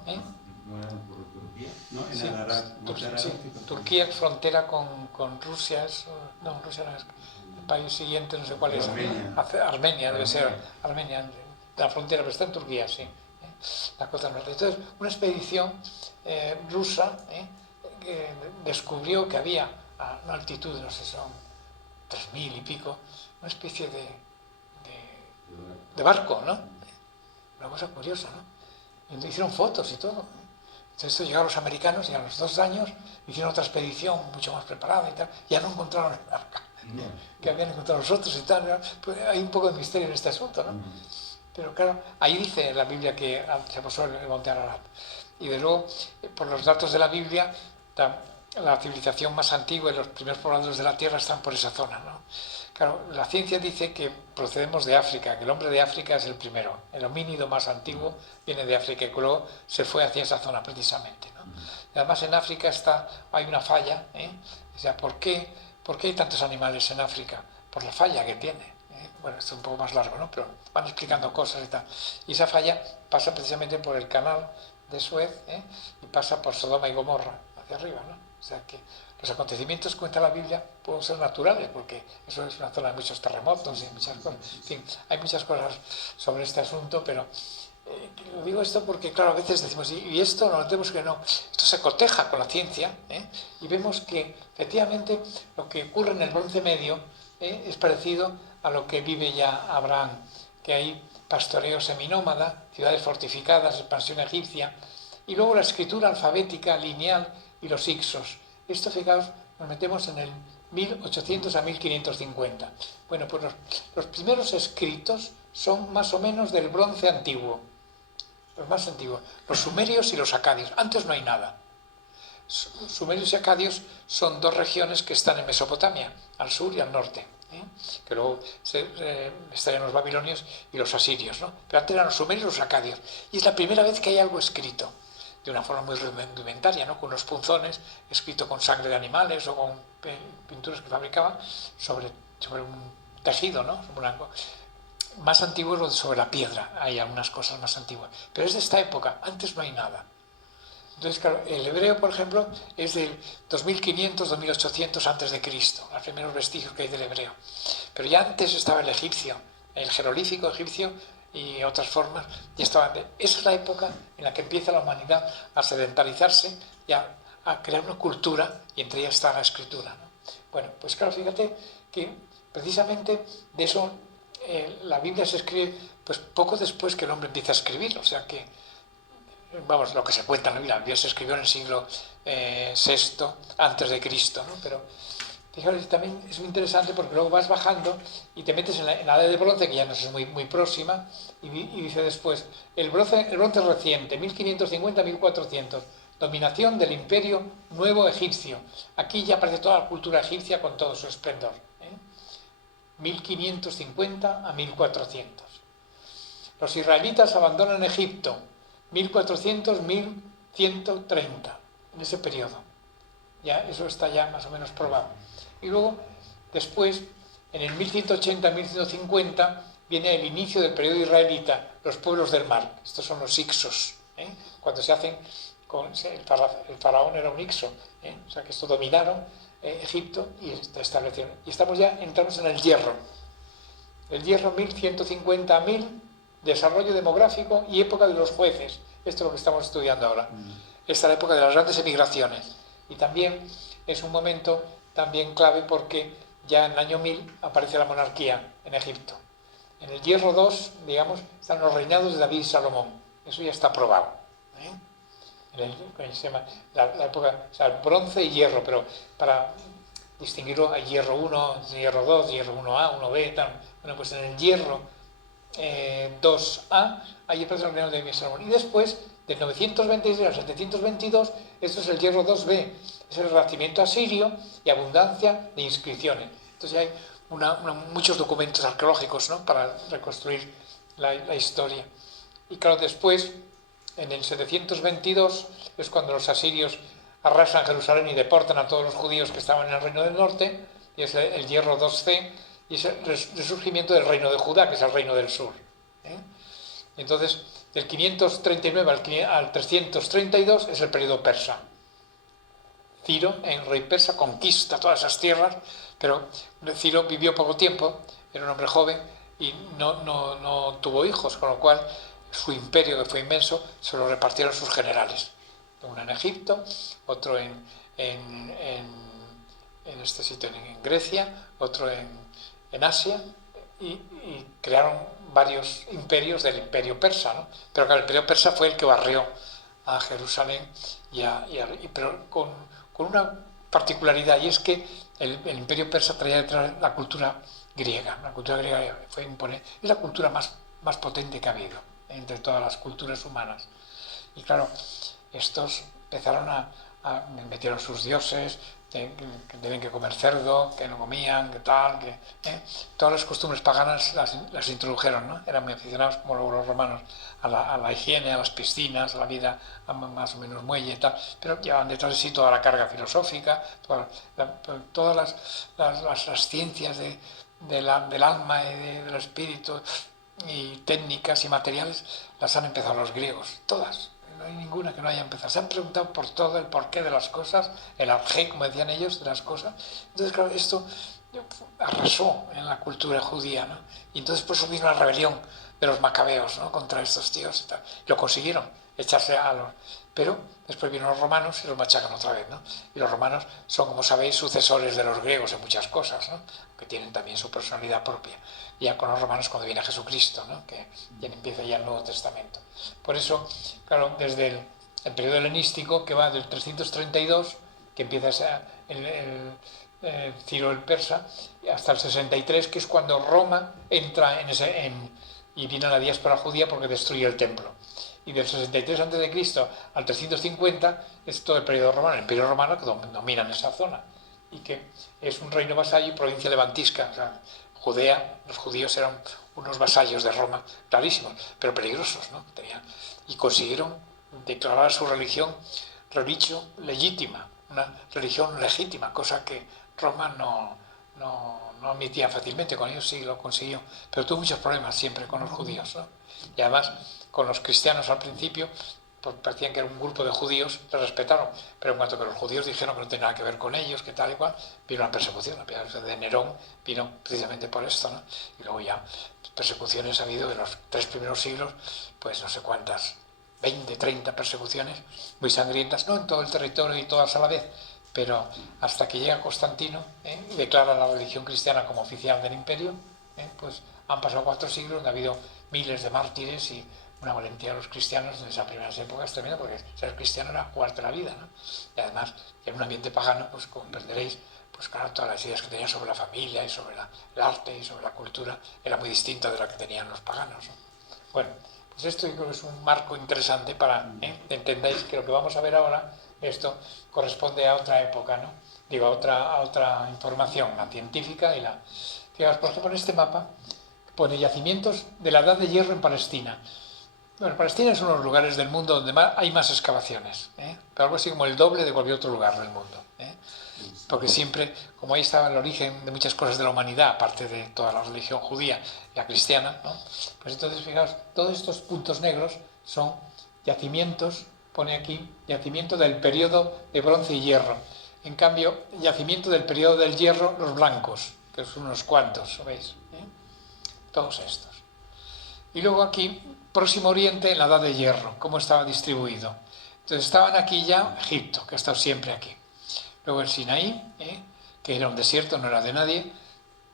¿no? ¿No era por Turquía? No, en Sí, Ararat. sí, Turquía es frontera con Rusia, no, Rusia no es, el país siguiente no sé cuál es. Armenia. Armenia debe ser, Armenia, la frontera, pero está en Turquía, sí, la costa norte. Entonces, una expedición rusa que descubrió que había a una altitud de, no sé, son 3000 y pico, una especie de barco, ¿no? Una cosa curiosa, ¿no? Y hicieron fotos y todo. Entonces llegaron los americanos y a los 2 años hicieron otra expedición mucho más preparada y tal. Ya no encontraron el barco que habían encontrado los otros y tal. Pues hay un poco de misterio en este asunto, ¿no? Pero claro, ahí dice la Biblia que se posó el monte Ararat. Y de luego, por los datos de la Biblia, la civilización más antigua y los primeros pobladores de la Tierra están por esa zona, ¿no? Claro, la ciencia dice que procedemos de África, que el hombre de África es el primero. El homínido más antiguo viene de África y luego se fue hacia esa zona precisamente, ¿no? Y además en África hay una falla, O sea, ¿por qué hay tantos animales en África? Por la falla que tiene. Bueno, esto es un poco más largo, ¿no? Pero van explicando cosas y tal. Y esa falla pasa precisamente por el canal de Suez, y pasa por Sodoma y Gomorra, hacia arriba, ¿no? O sea que los acontecimientos, cuenta la Biblia, pueden ser naturales, porque eso es una zona de muchos terremotos y muchas cosas. En fin, hay muchas cosas sobre este asunto, pero lo digo esto porque, claro, a veces decimos, y esto no notemos que no, esto se coteja con la ciencia, y vemos que efectivamente lo que ocurre en el Bronce Medio es parecido a lo que vive ya Abraham, que hay pastoreo seminómada, ciudades fortificadas, expansión egipcia, y luego la escritura alfabética lineal y los ixos. Esto, fijaos, nos metemos en el 1800 a 1550. Bueno, pues los primeros escritos son más o menos del bronce antiguo, los más antiguos, los sumerios y los acadios. Antes no hay nada. Sumerios y acadios son 2 regiones que están en Mesopotamia, al sur y al norte, que luego estarían los babilonios y los asirios, ¿no? Pero antes eran los sumerios y los acadios. Y es la primera vez que hay algo escrito, de una forma muy rudimentaria, ¿no? Con unos punzones, escrito con sangre de animales o con pinturas que fabricaban sobre un tejido, ¿no? Más antiguo es lo sobre la piedra, hay algunas cosas más antiguas. Pero es de esta época, antes no hay nada. Entonces, claro, el hebreo, por ejemplo, es del 2500, 2800 antes de Cristo, los primeros vestigios que hay del hebreo. Pero ya antes estaba el egipcio, el jeroglífico egipcio y otras formas, ya estaban. Esa es la época en la que empieza la humanidad a sedentarizarse y a crear una cultura, y entre ellas está la escritura, ¿no? Bueno, pues claro, fíjate que precisamente de eso la Biblia se escribe pues poco después que el hombre empieza a escribir, o sea que, vamos, lo que se cuenta en la Biblia se escribió en el siglo VI antes de Cristo, ¿no? Pero fijaros, también es muy interesante porque luego vas bajando y te metes en la edad de bronce, que ya no es muy próxima, y dice después, el bronce reciente, 1550-1400, dominación del imperio nuevo egipcio. Aquí ya aparece toda la cultura egipcia con todo su esplendor, 1550 a 1400. Los israelitas abandonan Egipto, 1400-1130, en ese periodo. Ya, eso está ya más o menos probado. Y luego, después, en el 1180-1150, viene el inicio del periodo israelita, los pueblos del mar. Estos son los ixos. Cuando se hacen, el faraón era un ixo, o sea que esto dominaron Egipto y establecieron. Y entramos en el hierro. El hierro 1150 a 1000, desarrollo demográfico y época de los jueces. Esto es lo que estamos estudiando ahora. Esta es la época de las grandes emigraciones. Y también es un momento también clave porque ya en el año 1000 aparece la monarquía en Egipto. En el hierro 2, digamos, están los reinados de David y Salomón. Eso ya está probado. La época, o sea, bronce y hierro, pero para distinguirlo hay hierro 1, hierro 2, hierro 1A, 1B, tal. Bueno, pues en el hierro 2A, ahí aparece el reino de David y Salomón. Y después, del 926 al 722, esto es el hierro 2B, es el renacimiento asirio y abundancia de inscripciones. Entonces hay muchos documentos arqueológicos, ¿no?, para reconstruir la historia. Y claro, después, en el 722, es cuando los asirios arrasan Jerusalén y deportan a todos los judíos que estaban en el reino del norte, y es el hierro 2C, y es el resurgimiento del reino de Judá, que es el reino del sur. Entonces, del 539 al 332 es el periodo persa. Ciro, el rey persa, conquista todas esas tierras, pero Ciro vivió poco tiempo, era un hombre joven y no tuvo hijos, con lo cual su imperio, que fue inmenso, se lo repartieron sus generales. Uno en Egipto, otro en este sitio en Grecia, otro en Asia, y crearon varios imperios del imperio persa, ¿no? Pero claro, el imperio persa fue el que barrió a Jerusalén, pero con una particularidad, y es que el imperio persa traía detrás la cultura griega. La cultura griega fue imponente, es la cultura más potente que ha habido entre todas las culturas humanas. Y claro, estos empezaron metieron sus dioses, que tienen que comer cerdo, que no comían, que tal, todas las costumbres paganas las introdujeron, ¿no? Eran muy aficionados, como los romanos, a la higiene, a las piscinas, a la vida más o menos muelle y tal, pero llevaban detrás de sí toda la carga filosófica, todas las ciencias del alma y del espíritu, y técnicas y materiales, las han empezado los griegos, todas. No hay ninguna que no haya empezado. Se han preguntado por todo el porqué de las cosas, el arjé, como decían ellos, de las cosas. Entonces, claro, esto arrasó en la cultura judía, ¿no? Y entonces por eso vino la rebelión de los macabeos, ¿no? Contra estos tíos y tal. Lo consiguieron, echarse a los... Pero después vienen los romanos y los machacan otra vez, ¿no? Y los romanos son, como sabéis, sucesores de los griegos en muchas cosas, ¿no? Que tienen también su personalidad propia. Ya con los romanos cuando viene Jesucristo, ¿no? Que empieza ya el Nuevo Testamento. Por eso, claro, desde el periodo helenístico, que va del 332, que empieza Ciro el Persa, hasta el 63, que es cuando Roma entra y viene la diáspora judía porque destruye el templo. Y del 63 a.C. al 350 es todo el periodo romano, el imperio romano que domina en esa zona, y que es un reino vasallo y provincia levantisca. O sea, Judea, los judíos eran unos vasallos de Roma, clarísimos, pero peligrosos, ¿no? Y consiguieron declarar su religión legítima, una religión legítima, cosa que Roma no admitía fácilmente. Con ellos sí lo consiguió, pero tuvo muchos problemas siempre con los judíos, ¿no? Y además con los cristianos al principio, pues parecían que era un grupo de judíos, les respetaron, pero en cuanto que los judíos dijeron que no tenía nada que ver con ellos, que tal y cual, vino la persecución. La persecución de Nerón vino precisamente por esto, ¿no? Y luego ya persecuciones ha habido en los 3 primeros siglos, pues no sé cuántas, 20, 30 persecuciones muy sangrientas, no en todo el territorio y todas a la vez, pero hasta que llega Constantino y declara la religión cristiana como oficial del imperio, pues han pasado 4 siglos donde ha habido miles de mártires y una valentía de los cristianos en esas primeras épocas tremenda, porque ser cristiano era jugarte la vida, ¿no? Y además, en un ambiente pagano, pues comprenderéis, pues claro, todas las ideas que tenían sobre la familia y sobre el arte y sobre la cultura era muy distinta de la que tenían los paganos, ¿no? Bueno, pues esto yo creo que es un marco interesante para que entendáis que lo que vamos a ver ahora, esto corresponde a otra época, ¿no? Digo, a otra información, la científica y la... Fijaos, por ejemplo, en este mapa pone yacimientos de la Edad de Hierro en Palestina. Bueno, Palestina es uno de los lugares del mundo donde hay más excavaciones, pero algo así como el doble de cualquier otro lugar del mundo, porque siempre, como ahí estaba el origen de muchas cosas de la humanidad, aparte de toda la religión judía y la cristiana, ¿no? Pues entonces, fijaos, todos estos puntos negros son yacimientos, pone aquí, yacimiento del periodo de bronce y hierro. En cambio, yacimiento del periodo del hierro, los blancos, que son unos cuantos, ¿veis? Todos estos. Y luego aquí, Próximo Oriente, en la Edad de Hierro, cómo estaba distribuido. Entonces estaban aquí ya Egipto, que ha estado siempre aquí. Luego el Sinaí, que era un desierto, no era de nadie.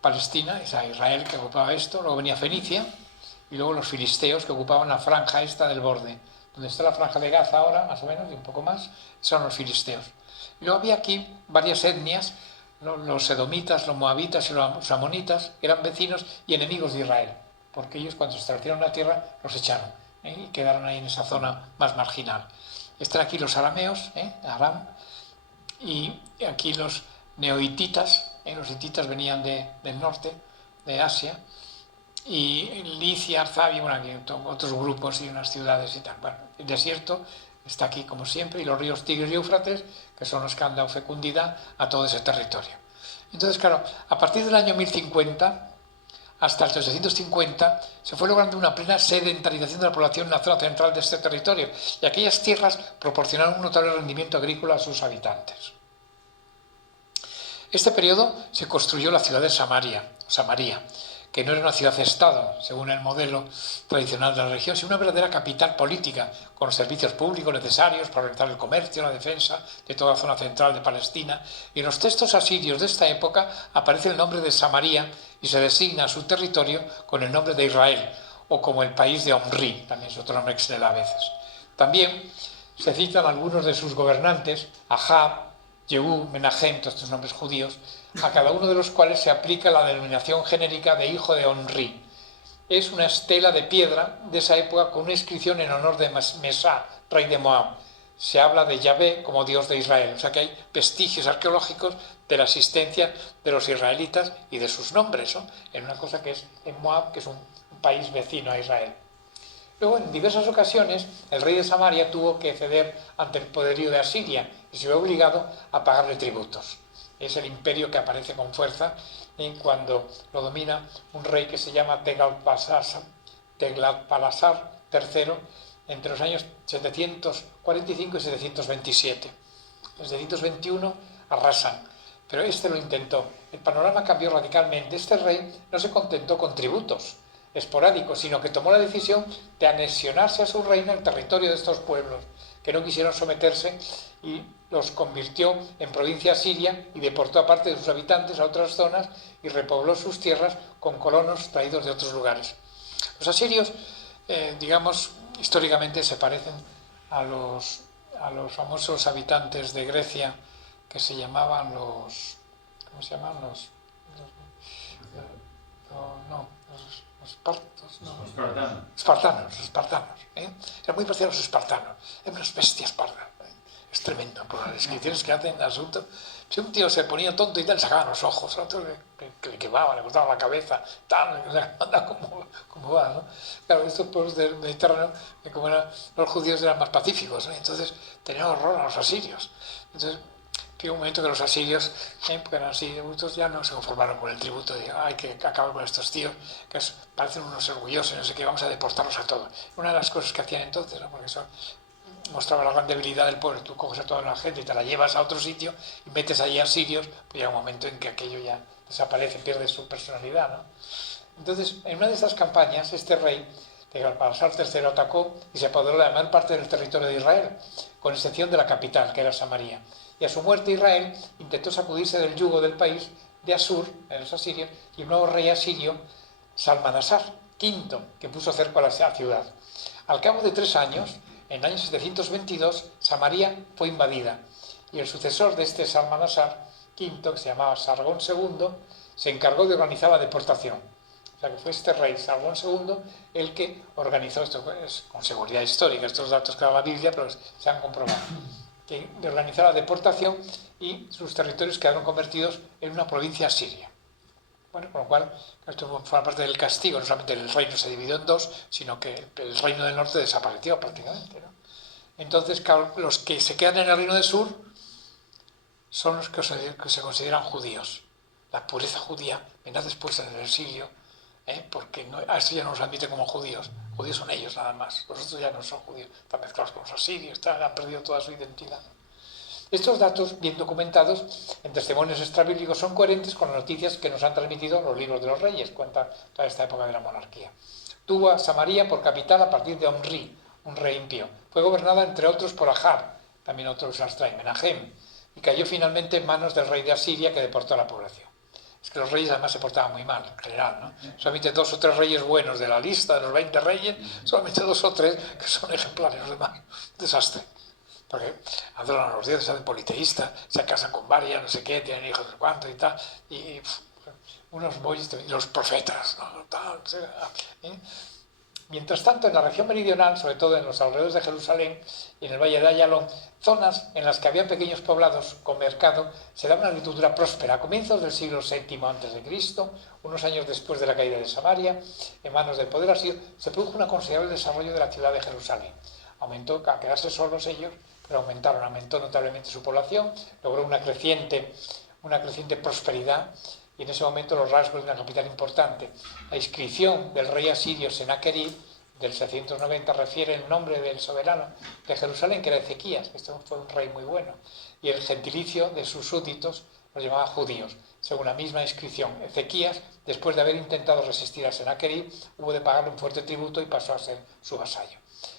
Palestina, esa Israel que ocupaba esto. Luego venía Fenicia, y luego los filisteos que ocupaban la franja esta del borde. Donde está la franja de Gaza ahora, más o menos, y un poco más, son los filisteos. Y luego había aquí varias etnias, los edomitas, los moabitas y los amonitas, eran vecinos y enemigos de Israel, porque ellos cuando se establecieron en la tierra los echaron y quedaron ahí en esa zona más marginal. Están aquí los arameos, Aram, y aquí los neohititas, los hititas venían del norte, de Asia, y Licia, Arzabia, bueno, aquí otros grupos y unas ciudades y tal. Bueno, el desierto está aquí como siempre, y los ríos Tigris y Éufrates, que son los que han dado fecundidad a todo ese territorio. Entonces, claro, a partir del año 1050 hasta el 850 se fue logrando una plena sedentarización de la población en la zona central de este territorio, y aquellas tierras proporcionaron un notable rendimiento agrícola a sus habitantes. Este periodo se construyó la ciudad de Samaria, que no era una ciudad-estado, según el modelo tradicional de la región, sino una verdadera capital política, con los servicios públicos necesarios para orientar el comercio, la defensa de toda la zona central de Palestina. Y en los textos asirios de esta época aparece el nombre de Samaria y se designa su territorio con el nombre de Israel, o como el país de Omri, también es otro nombre que se le da a veces. También se citan algunos de sus gobernantes, Ahab, Jehú, Menahem, todos estos nombres judíos, a cada uno de los cuales se aplica la denominación genérica de hijo de Omri. Es una estela de piedra de esa época con una inscripción en honor de Mesá, rey de Moab. Se habla de Yahvé como Dios de Israel, o sea que hay vestigios arqueológicos de la existencia de los israelitas y de sus nombres, ¿no? En una cosa que es en Moab, que es un país vecino a Israel. Luego, en diversas ocasiones, el rey de Samaria tuvo que ceder ante el poderío de Asiria y se vio obligado a pagarle tributos. Es el imperio que aparece con fuerza cuando lo domina un rey que se llama Teglatpalásar III entre los años 745 y 727. En 721 arrasan, pero este lo intentó. El panorama cambió radicalmente. Este rey no se contentó con tributos esporádicos, sino que tomó la decisión de anexionarse a su reino el territorio de estos pueblos, que no quisieron someterse, y los convirtió en provincia siria y deportó a parte de sus habitantes a otras zonas y repobló sus tierras con colonos traídos de otros lugares. Los asirios, digamos, históricamente se parecen a los famosos habitantes de Grecia que se llamaban los... ¿Cómo se llaman? Los espartos, no. Espartanos. Eran muy parecidos a los espartanos. Eran unas bestias pardas. Es tremendo por las descripciones que hacen de asunto. Si un tío se ponía tonto y tal, sacaban los ojos, otro que le quemaban, le cortaban la cabeza, tal, o sea, anda como va, ¿no? Claro, estos pueblos del Mediterráneo, como los judíos eran más pacíficos, ¿no? Entonces tenían horror a los asirios. Entonces, que un momento que los asirios, porque eran así, ya no se conformaron con el tributo, de hay que acabar con estos tíos, que parecen unos orgullosos, no sé qué, vamos a deportarlos a todos. Una de las cosas que hacían entonces, ¿no? Porque eso mostraba la gran debilidad del pueblo, tú coges a toda la gente y te la llevas a otro sitio y metes allí a sirios, pues llega un momento en que aquello ya desaparece, pierde su personalidad, ¿no? Entonces, en una de estas campañas, este rey, Teglatpalásar III, atacó y se apoderó de la mayor parte del territorio de Israel, con excepción de la capital, que era Samaria. Y a su muerte Israel intentó sacudirse del yugo del país de Asur, de los asirios, y un nuevo rey asirio, Salmanasar V, que puso cerco a la ciudad. Al cabo de 3 años, en el año 722, Samaria fue invadida y el sucesor de este Salmanasar V, que se llamaba Sargón II, se encargó de organizar la deportación. O sea que fue este rey, Sargón II, el que organizó esto, con seguridad histórica, estos datos que da la Biblia, pero se han comprobado, de organizar la deportación y sus territorios quedaron convertidos en una provincia siria. Bueno, con lo cual, esto forma parte del castigo, no solamente el reino se dividió en 2, sino que el reino del norte desapareció prácticamente, ¿no? Entonces, claro, los que se quedan en el reino del sur son los que se consideran judíos. La pureza judía vendrá después en el exilio, porque a estos ya no los admiten como judíos. Judíos son ellos nada más, los otros ya no son judíos, están mezclados con los asirios, han perdido toda su identidad. Estos datos, bien documentados en testimonios extrabíblicos, son coherentes con las noticias que nos han transmitido los libros de los reyes, cuenta toda esta época de la monarquía. Tuvo a Samaria por capital a partir de Omri, un rey impío. Fue gobernada, entre otros, por Ahab, también otro que se las trae, Menahem, y cayó finalmente en manos del rey de Asiria, que deportó a la población. Es que los reyes además se portaban muy mal, en general, ¿no? Solamente 2 o 3 reyes buenos de la lista de los 20 reyes, solamente 2 o 3 que son ejemplares, los demás. Desastre. Porque adoran a los dioses, se hacen politeístas, se casan con varias, no sé qué, tienen hijos de cuánto y tal, y unos bollos, y los profetas, ¿no? Tal, ¿eh? Mientras tanto, en la región meridional, sobre todo en los alrededores de Jerusalén y en el valle de Ayalón, zonas en las que había pequeños poblados con mercado, se daba una agricultura próspera. A comienzos del siglo VII a.C., unos años después de la caída de Samaria, en manos del poder asirio, se produjo un considerable desarrollo de la ciudad de Jerusalén. Aumentó, a quedarse solos ellos, pero aumentó notablemente su población, logró una creciente prosperidad, y en ese momento los rasgos de una capital importante. La inscripción del rey asirio Senaquerib del 790 refiere el nombre del soberano de Jerusalén, que era Ezequías, que este fue un rey muy bueno, y el gentilicio de sus súbditos los llamaba judíos. Según la misma inscripción, Ezequías, después de haber intentado resistir a Sennacherib, hubo de pagarle un fuerte tributo y pasó a ser su vasallo.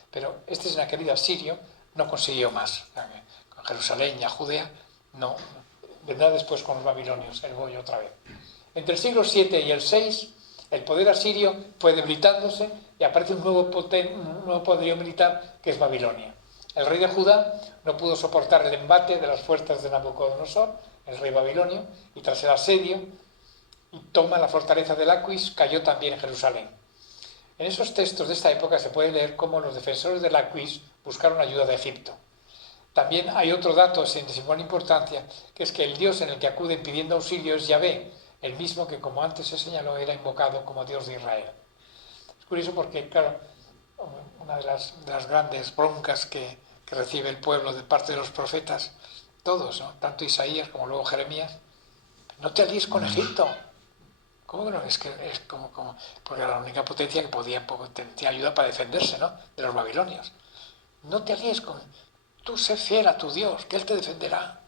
Pero este Sennacherib asirio no consiguió más. Con Jerusalén y a Judea no. Vendrá después con los babilonios, el Goyo otra vez. Entre el siglo VII y el VI, el poder asirio fue debilitándose y aparece un nuevo poderío militar que es Babilonia. El rey de Judá no pudo soportar el embate de las fuerzas de Nabucodonosor, el rey babilonio, y tras el asedio y toma la fortaleza de Laquis, cayó también en Jerusalén. En esos textos de esta época se puede leer cómo los defensores de Laquis buscaron ayuda de Egipto. También hay otro dato sin igual importancia, que es que el Dios en el que acuden pidiendo auxilio es Yahvé, el mismo que, como antes se señaló, era invocado como Dios de Israel. Es curioso porque, claro, una de las grandes broncas que recibe el pueblo de parte de los profetas, todos, ¿no? Tanto Isaías como luego Jeremías, no te alíes con Egipto. ¿Cómo que no? Es que es como porque era la única potencia que podía tener ayuda para defenderse, ¿no?, de los babilonios. No te alíes con... Tú sé fiel a tu Dios, que Él te defenderá.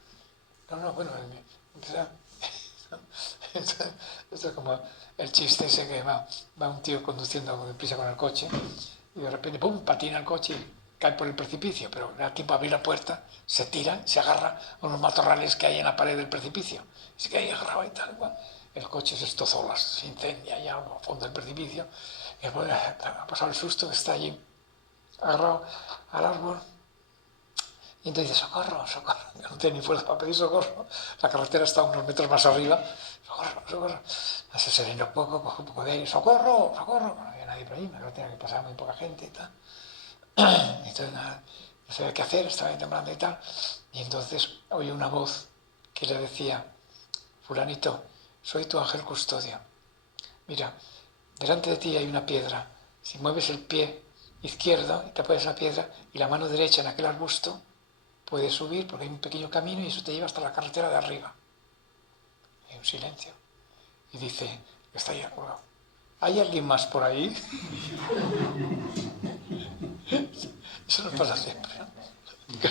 No, bueno, esto es como el chiste ese que va un tío conduciendo deprisa con el coche y de repente, ¡pum!, patina el coche y cae por el precipicio, pero da tiempo a abrir la puerta, se tira, se agarra a unos matorrales que hay en la pared del precipicio. Se queda ahí agarrado y tal, igual. El coche se destrozó, se incendia ya al fondo del precipicio. Y después ha pasado el susto que está allí agarrado al árbol. Y entonces dice, socorro, que no tiene ni fuerza para pedir socorro. La carretera está unos metros más arriba. Socorro. Se serena un poco, coge un poco de aire. Socorro. Bueno, no había nadie por ahí, la carretera que pasaba muy poca gente y tal. Entonces nada, no sabía qué hacer, estaba temblando y tal. Y entonces oí una voz que le decía, fulanito, soy tu ángel custodio. Mira, delante de ti hay una piedra. Si mueves el pie izquierdo y te apoyas en la piedra y la mano derecha en aquel arbusto, puedes subir porque hay un pequeño camino y eso te lleva hasta la carretera de arriba. Hay un silencio. Y dice, está ahí acordado, ¿hay alguien más por ahí? Eso nos pasa siempre, ¿no? Que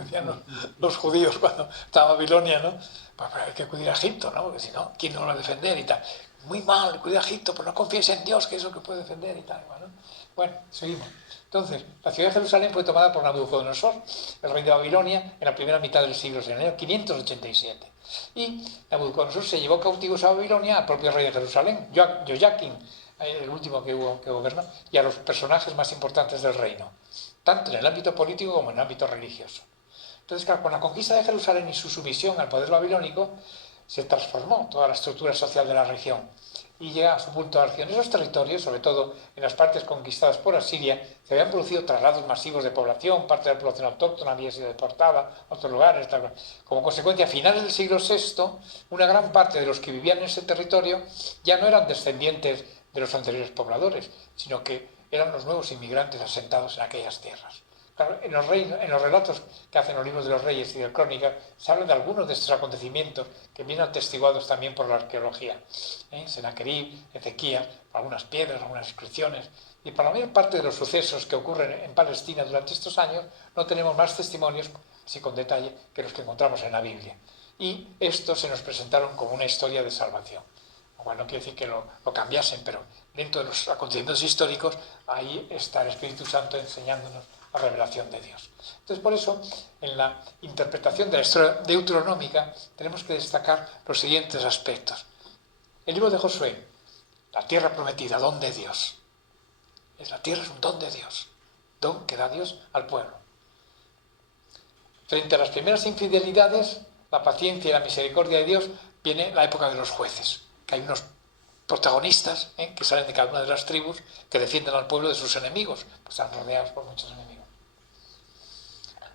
decían los judíos cuando estaba en Babilonia, ¿no? Pues hay que acudir a Egipto, ¿no? Porque si no, ¿quién nos va a defender y tal? Muy mal, acudir a Egipto, pero no confíes en Dios, que es lo que puede defender y tal, ¿no? Bueno, seguimos. Entonces, la ciudad de Jerusalén fue tomada por Nabucodonosor, el rey de Babilonia, en la primera mitad del siglo, en el año 587. Y Nabucodonosor se llevó cautivos a Babilonia al propio rey de Jerusalén, Joaquín, el último que gobernó, y a los personajes más importantes del reino, tanto en el ámbito político como en el ámbito religioso. Entonces, claro, con la conquista de Jerusalén y su sumisión al poder babilónico, se transformó toda la estructura social de la región y llega a su punto de álgido. En esos territorios, sobre todo en las partes conquistadas por Asiria, se habían producido traslados masivos de población, parte de la población autóctona había sido deportada a otros lugares. Tal. Como consecuencia, a finales del siglo VI, una gran parte de los que vivían en ese territorio ya no eran descendientes de los anteriores pobladores, sino que eran los nuevos inmigrantes asentados en aquellas tierras. Claro, en los relatos que hacen los libros de los reyes y de crónicas se habla de algunos de estos acontecimientos que vienen atestiguados también por la arqueología. Sennacherib, Ezequías, algunas piedras, algunas inscripciones. Y para la mayor parte de los sucesos que ocurren en Palestina durante estos años no tenemos más testimonios, así con detalle, que los que encontramos en la Biblia. Y estos se nos presentaron como una historia de salvación. Bueno, no quiere decir que lo cambiasen, pero dentro de los acontecimientos históricos ahí está el Espíritu Santo enseñándonos la revelación de Dios. Entonces, por eso, en la interpretación de la historia deuteronómica tenemos que destacar los siguientes aspectos. El libro de Josué, la tierra prometida, don de Dios. La tierra es un don de Dios, don que da Dios al pueblo. Frente a las primeras infidelidades, la paciencia y la misericordia de Dios, viene la época de los jueces, que hay unos protagonistas que salen de cada una de las tribus que defienden al pueblo de sus enemigos, pues están rodeados por muchos enemigos.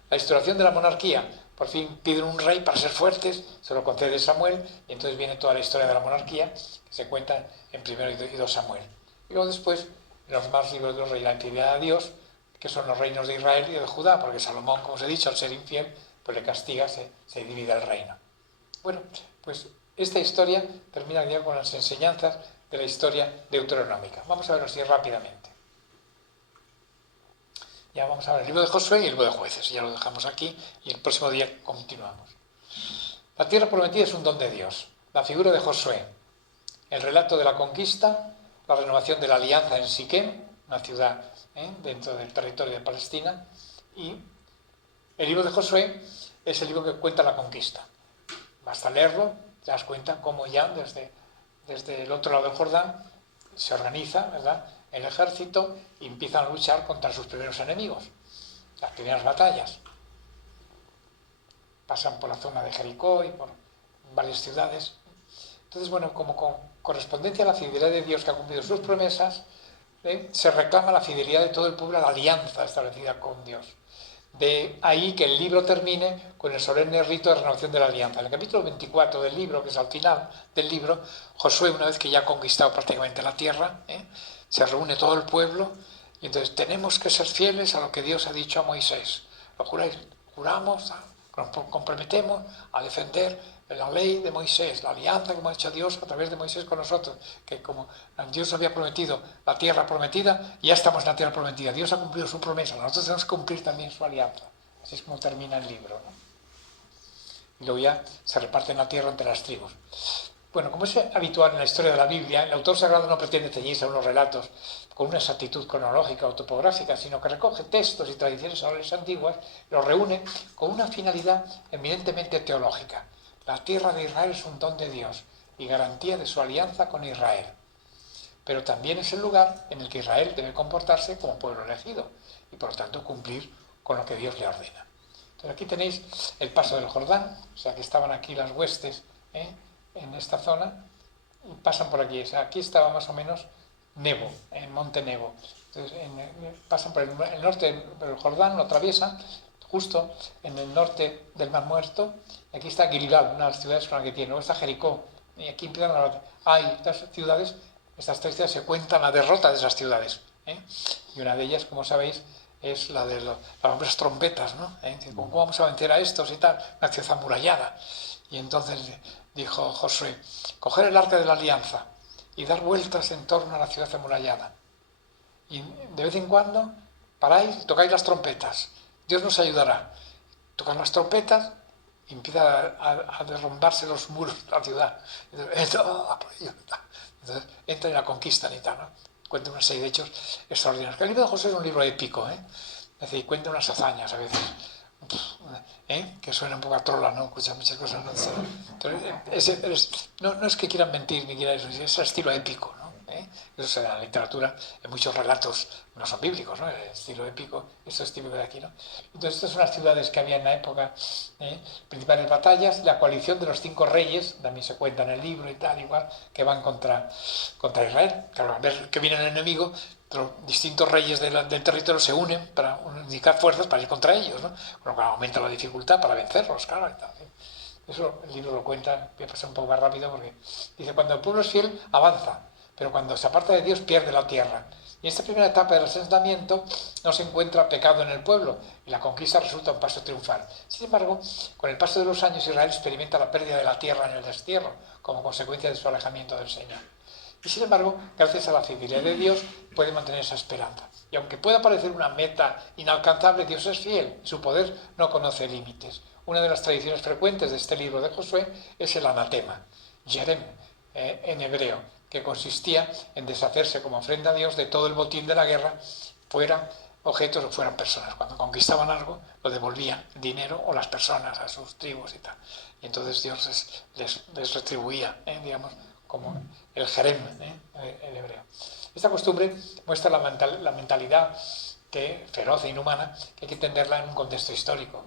La instauración de la monarquía, por fin piden un rey para ser fuertes, se lo concede Samuel, y entonces viene toda la historia de la monarquía, que se cuenta en 1 y 2 Samuel. Y luego después, en los más libros de los reyes, la infidelidad a Dios, que son los reinos de Israel y de Judá, porque Salomón, como os he dicho, al ser infiel, pues le castiga, se divide el reino. Bueno, pues esta historia termina ya con las enseñanzas de la historia deuteronómica. Vamos a verlo así rápidamente. Ya vamos a ver el libro de Josué y el libro de Jueces. Ya lo dejamos aquí y el próximo día continuamos. La tierra prometida es un don de Dios. la figura de Josué, el relato de la conquista, la renovación de la alianza en Siquem, una ciudad dentro del territorio de Palestina, y el libro de Josué es el libro que cuenta la conquista. Basta leerlo, te das cuenta cómo ya desde el otro lado del Jordán se organiza, ¿verdad?, el ejército y empiezan a luchar contra sus primeros enemigos, las primeras batallas. Pasan por la zona de Jericó y por varias ciudades. Entonces, bueno, como con correspondencia a la fidelidad de Dios que ha cumplido sus promesas, se reclama la fidelidad de todo el pueblo a la alianza establecida con Dios. De ahí que el libro termine con el solemne rito de renovación de la alianza. En el capítulo 24 del libro, que es al final del libro, Josué, una vez que ya ha conquistado prácticamente la tierra, se reúne todo el pueblo y entonces tenemos que ser fieles a lo que Dios ha dicho a Moisés. ¿Lo juráis? Juramos, nos comprometemos a defender la ley de Moisés, la alianza que hemos hecho Dios a través de Moisés con nosotros, que como Dios había prometido la tierra prometida, ya estamos en la tierra prometida. Dios ha cumplido su promesa, nosotros tenemos que cumplir también su alianza. Así es como termina el libro, ¿no? Y luego ya se reparte la tierra entre las tribus. Bueno, como es habitual en la historia de la Biblia, el autor sagrado no pretende ceñirse a unos relatos con una exactitud cronológica o topográfica, sino que recoge textos y tradiciones orales antiguas, los reúne con una finalidad eminentemente teológica. La tierra de Israel es un don de Dios y garantía de su alianza con Israel. Pero también es el lugar en el que Israel debe comportarse como pueblo elegido y por lo tanto cumplir con lo que Dios le ordena. Entonces aquí tenéis el paso del Jordán, o sea que estaban aquí las huestes en esta zona y pasan por aquí. O sea, aquí estaba más o menos Nebo, en Monte Nebo. Entonces pasan por el norte del Jordán, lo atraviesan justo en el norte del Mar Muerto. Aquí está Gilgal, una de las ciudades con la que tiene. Luego está Jericó. Y aquí empiezan hay estas ciudades, estas tres ciudades se cuentan la derrota de esas ciudades. Y una de ellas, como sabéis, es la de las famosas trompetas, ¿no? ¿Cómo vamos a vencer a estos y tal? Una ciudad amurallada. Y entonces dijo Josué, coger el arca de la alianza y dar vueltas en torno a la ciudad amurallada. Y de vez en cuando paráis y tocáis las trompetas. Dios nos ayudará. Tocan las trompetas y empieza a derrumbarse los muros de la ciudad. Entonces entra y la conquistan y tal, ¿no? Cuenta una serie de hechos extraordinarios. El libro de Josué es un libro épico, Es decir, cuenta unas hazañas a veces, que suena un poco a trola, ¿no? Escucha muchas cosas, ¿no? No es que quieran mentir ni quieran eso, es el estilo épico, ¿no? Eso se da en la literatura, en muchos relatos no son bíblicos, ¿no? El estilo épico, eso es típico de aquí, ¿no? Entonces estas son las ciudades que había en la época, principales batallas, la coalición de los 5 reyes, también se cuenta en el libro y tal, igual, que van contra Israel. Claro, al ver que viene el enemigo, los distintos reyes del territorio se unen para unificar fuerzas para ir contra ellos, ¿no? Bueno, aumenta la dificultad para vencerlos, claro, y tal. Eso el libro lo cuenta, voy a pasar un poco más rápido porque dice, cuando el pueblo es fiel, avanza, pero cuando se aparta de Dios, pierde la tierra. Y en esta primera etapa del asentamiento no se encuentra pecado en el pueblo y la conquista resulta un paso triunfal. Sin embargo, con el paso de los años, Israel experimenta la pérdida de la tierra en el destierro como consecuencia de su alejamiento del Señor. Y sin embargo, gracias a la fidelidad de Dios, puede mantener esa esperanza. Y aunque pueda parecer una meta inalcanzable, Dios es fiel, su poder no conoce límites. Una de las tradiciones frecuentes de este libro de Josué es el anatema, Jerem, en hebreo, que consistía en deshacerse como ofrenda a Dios de todo el botín de la guerra, fueran objetos o fueran personas. Cuando conquistaban algo, lo devolvían, dinero o las personas a sus tribus y tal. Y entonces Dios les retribuía, digamos, como el jerem, en hebreo. Esta costumbre muestra la mentalidad feroz e inhumana, que hay que entenderla en un contexto histórico,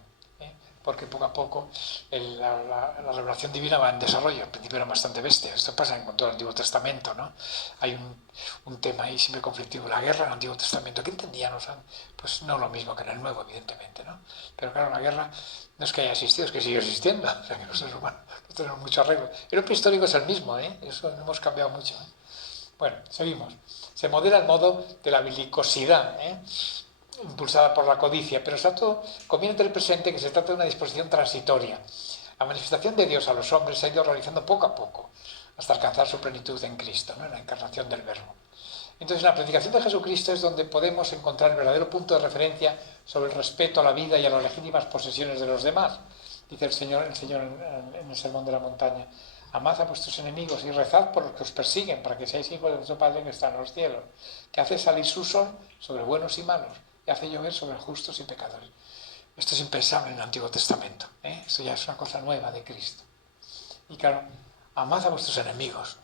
porque poco a poco la revelación divina va en desarrollo. Al principio eran bastante bestias. Esto pasa con todo el Antiguo Testamento, ¿no? Hay un tema ahí siempre conflictivo, la guerra en el Antiguo Testamento. ¿Qué entendían? Pues no lo mismo que en el Nuevo, evidentemente, ¿no? Pero claro, la guerra no es que haya existido, es que sigue existiendo. O sea, que los seres humanos no tenemos mucho arreglo. El propio histórico es el mismo, Eso no hemos cambiado mucho. Bueno, seguimos. Se modela el modo de la belicosidad, impulsada por la codicia, pero sobre todo conviene tener presente que se trata de una disposición transitoria. La manifestación de Dios a los hombres se ha ido realizando poco a poco, hasta alcanzar su plenitud en Cristo, ¿no? En la encarnación del Verbo. Entonces, en la predicación de Jesucristo es donde podemos encontrar el verdadero punto de referencia sobre el respeto a la vida y a las legítimas posesiones de los demás. Dice el Señor en el Sermón de la Montaña, amad a vuestros enemigos y rezad por los que os persiguen, para que seáis hijos de vuestro Padre que está en los cielos, que hace salir su sol sobre buenos y malos, y hace llover sobre justos y pecadores. Esto es impensable en el Antiguo Testamento, ¿eh? Esto ya es una cosa nueva de Cristo. Y claro, amad a vuestros enemigos,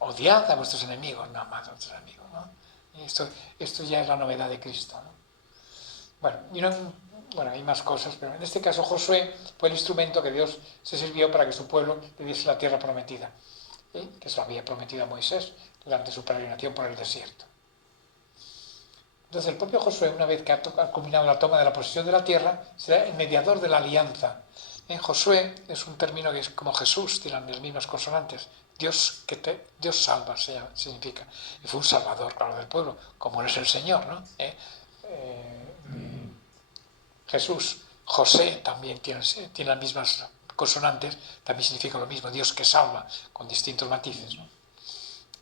odiad a vuestros enemigos, no amad a vuestros enemigos, ¿no? Y esto ya es la novedad de Cristo, ¿no? Bueno, hay más cosas, pero en este caso Josué fue el instrumento que Dios se sirvió para que su pueblo le diese la tierra prometida, ¿eh? Que se lo había prometido a Moisés durante su peregrinación por el desierto. Entonces el propio Josué, una vez que ha culminado la toma de la posesión de la tierra, será el mediador de la alianza. Josué es un término que es como Jesús, tienen las mismas consonantes. Dios salva, significa. Y fue un salvador, claro, del pueblo, como es el Señor, ¿no? Jesús, José también tiene las mismas consonantes, también significa lo mismo, Dios que salva, con distintos matices, ¿no?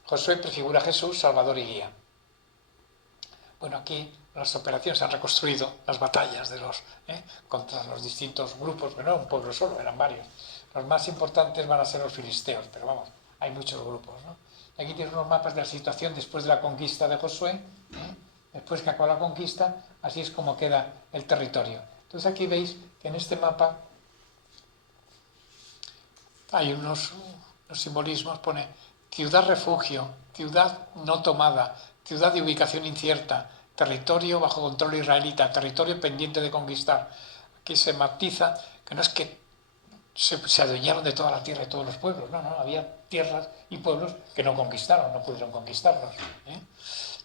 Josué prefigura a Jesús, Salvador y guía. Bueno, aquí las operaciones han reconstruido las batallas contra los distintos grupos, pero no un pueblo solo, eran varios. Los más importantes van a ser los filisteos, pero vamos, hay muchos grupos, ¿no? Y aquí tienes unos mapas de la situación después de la conquista de Josué, después que acaba la conquista, así es como queda el territorio. Entonces aquí veis que en este mapa hay unos simbolismos, pone ciudad refugio, ciudad no tomada, ciudad de ubicación incierta, territorio bajo control israelita, territorio pendiente de conquistar. Aquí se matiza que no es que se adueñaron de toda la tierra y todos los pueblos, no, había tierras y pueblos que no conquistaron, no pudieron conquistarlos, ¿eh?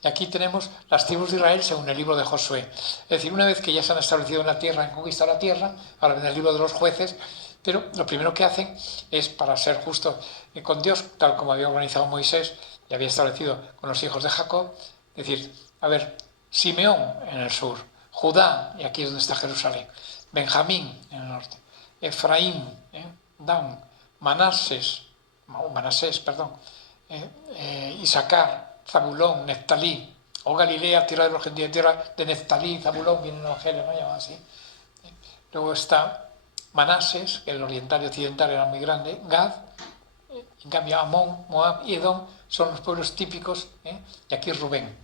Y aquí tenemos las tribus de Israel según el libro de Josué. Es decir, una vez que ya se han establecido en la tierra, han conquistado la tierra, ahora viene el libro de los jueces, pero lo primero que hacen es, para ser justos con Dios, tal como había organizado Moisés y había establecido con los hijos de Jacob, es decir, a ver, Simeón en el sur, Judá, y aquí es donde está Jerusalén, Benjamín en el norte, Efraín, Dan, Manasés, Isaacar, Zabulón, Neftalí, o Galilea, tierra de los gentiles, tierra de Neftalí, Zabulón, viene en el Evangelio, ¿no? Llaman así. Luego está Manasés, que el oriental y occidental era muy grande, Gad, en cambio Amón, Moab y Edom son los pueblos típicos, y aquí Rubén.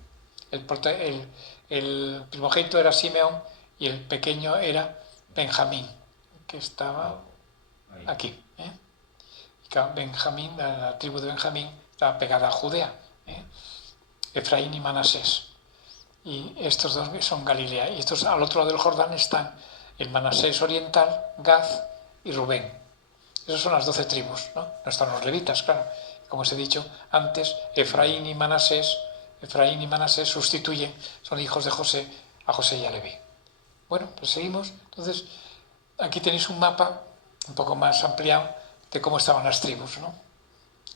El primogénito era Simeón y el pequeño era Benjamín, que estaba aquí. Benjamín, la tribu de Benjamín, estaba pegada a Judea. Efraín y Manasés. Y estos dos son Galilea. Y estos al otro lado del Jordán están el Manasés oriental, Gad y Rubén. Esas son las 12 tribus, ¿no? No están los levitas, claro. Como os he dicho antes, Efraín y Manasés sustituyen, son hijos de José, a José y a Leví. Bueno, pues seguimos. Entonces, aquí tenéis un mapa un poco más ampliado de cómo estaban las tribus, ¿no?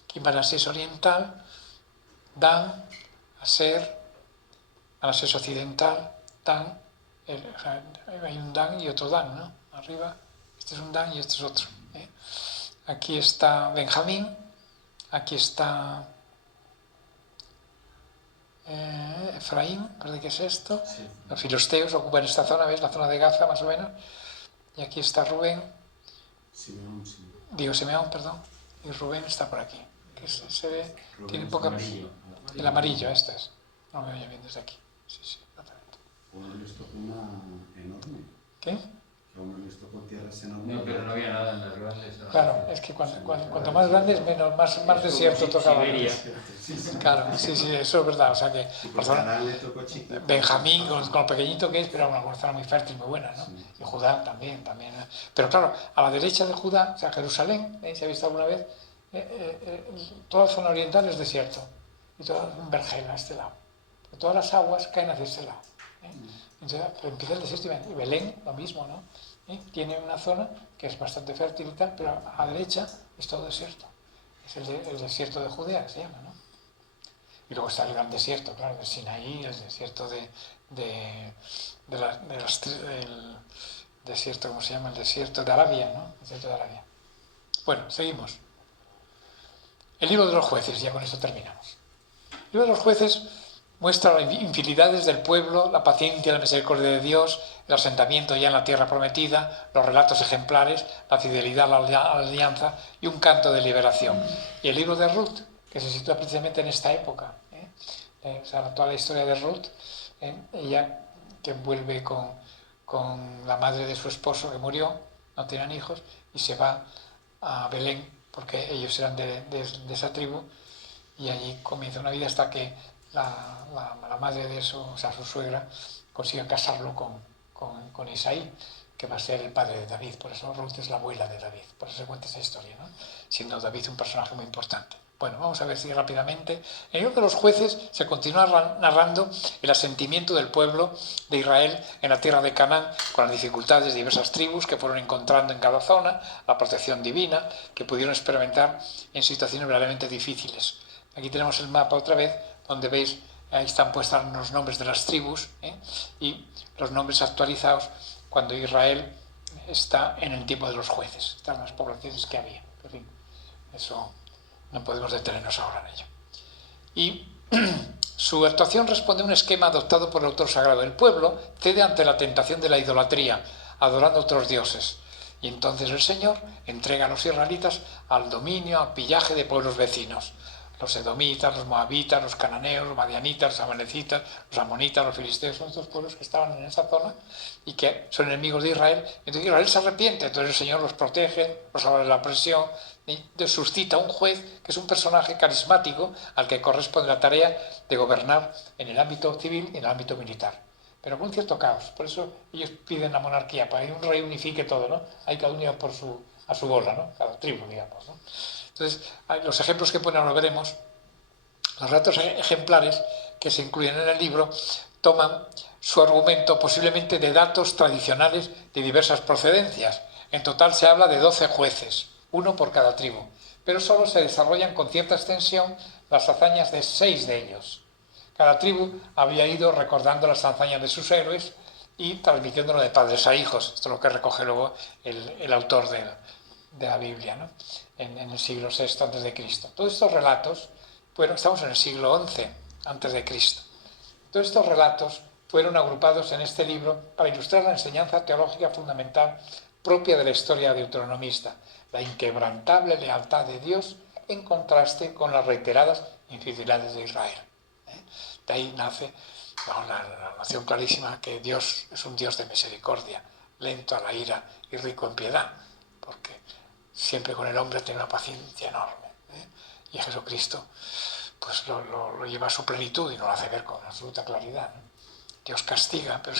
Aquí Manasés oriental, Dan, Aser, Manasés occidental, Dan, hay un Dan y otro Dan, ¿no? Arriba, este es un Dan y este es otro. Aquí está Benjamín, aquí está Efraín, parece que es esto. Sí. Los filisteos ocupan esta zona, ¿ves? La zona de Gaza, más o menos. Y aquí está Rubén. Simeón. Y Rubén está por aquí. Que se ve, Rubén tiene poca... El amarillo, este es. No me voy bien desde aquí. Sí, exactamente. Uno les tocó una enorme. ¿Qué? Que uno les tocó tierras enormes. No, pero no había nada en las grandes. Claro, es que cuanto más grandes, menos, más desierto tocaba. Claro, sí, eso es verdad. O sea que Benjamín, con lo pequeñito que es, pero una zona muy fértil, muy buena, ¿no? Sí. Y Judá también. Pero claro, a la derecha de Judá, o sea, Jerusalén, ¿se ha visto alguna vez? Toda la zona oriental es desierto. Y toda un vergel a este lado. Todas las aguas caen hacia este lado. Entonces empieza el desierto y Belén, lo mismo, ¿no? Tiene una zona que es bastante fértil y tal, pero a la derecha es todo desierto. Es el desierto de Judea, se llama, ¿no? Y luego está el gran desierto, claro, de Sinaí, el desierto del desierto, ¿cómo se llama? El desierto de Arabia, ¿no? El desierto de Arabia. Bueno, seguimos. El libro de los jueces, ya con esto terminamos. El libro de los jueces muestra las infidelidades del pueblo, la paciencia y la misericordia de Dios, el asentamiento ya en la tierra prometida, los relatos ejemplares, la fidelidad a la alianza y un canto de liberación. Y el libro de Ruth, que se sitúa precisamente en esta época, o sea, toda la historia de Ruth, ella que vuelve con la madre de su esposo que murió, no tenían hijos, y se va a Belén, porque ellos eran de esa tribu, y allí comienza una vida hasta que la madre de eso, o sea, su suegra, consigue casarlo con Isaí, que va a ser el padre de David. Por eso Ruth es la abuela de David, por eso se cuenta esa historia, ¿no? Siendo David un personaje muy importante. Bueno, vamos a ver si rápidamente. En el libro de los jueces se continúa narrando el asentimiento del pueblo de Israel en la tierra de Canaán, con las dificultades de diversas tribus que fueron encontrando en cada zona, la protección divina que pudieron experimentar en situaciones verdaderamente difíciles. Aquí tenemos el mapa otra vez, donde veis, ahí están puestos los nombres de las tribus, y los nombres actualizados cuando Israel está en el tiempo de los jueces. Están las poblaciones que había. En fin, eso no podemos detenernos ahora en ello. Y su actuación responde a un esquema adoptado por el autor sagrado. El pueblo cede ante la tentación de la idolatría, adorando a otros dioses. Y entonces el Señor entrega a los israelitas al dominio, al pillaje de pueblos vecinos. Los edomitas, los moabitas, los cananeos, los madianitas, los amalecitas, los amonitas, los filisteos, son estos pueblos que estaban en esa zona y que son enemigos de Israel. Entonces Israel se arrepiente, entonces el Señor los protege, los salva de la presión y suscita un juez que es un personaje carismático al que corresponde la tarea de gobernar en el ámbito civil y en el ámbito militar. Pero con cierto caos, por eso ellos piden la monarquía, para que un rey unifique todo, ¿no? Hay cada uno a su bola, ¿no? Cada tribu, digamos, ¿no? Entonces, los ejemplos que ponen, ahora veremos, los relatos ejemplares que se incluyen en el libro toman su argumento posiblemente de datos tradicionales de diversas procedencias. En total se habla de 12 jueces, uno por cada tribu, pero solo se desarrollan con cierta extensión las hazañas de 6 de ellos. Cada tribu había ido recordando las hazañas de sus héroes y transmitiéndolo de padres a hijos. Esto es lo que recoge luego el autor de la Biblia, ¿no? En el siglo VI a.C. Todos estos relatos, estamos en el siglo XI a.C. Todos estos relatos fueron agrupados en este libro para ilustrar la enseñanza teológica fundamental propia de la historia deuteronomista, la inquebrantable lealtad de Dios en contraste con las reiteradas infidelidades de Israel. De ahí nace la noción clarísima que Dios es un Dios de misericordia, lento a la ira y rico en piedad, porque siempre con el hombre tiene una paciencia enorme, y Jesucristo pues lo lleva a su plenitud y nos lo hace ver con absoluta claridad, ¿no? Dios castiga, pero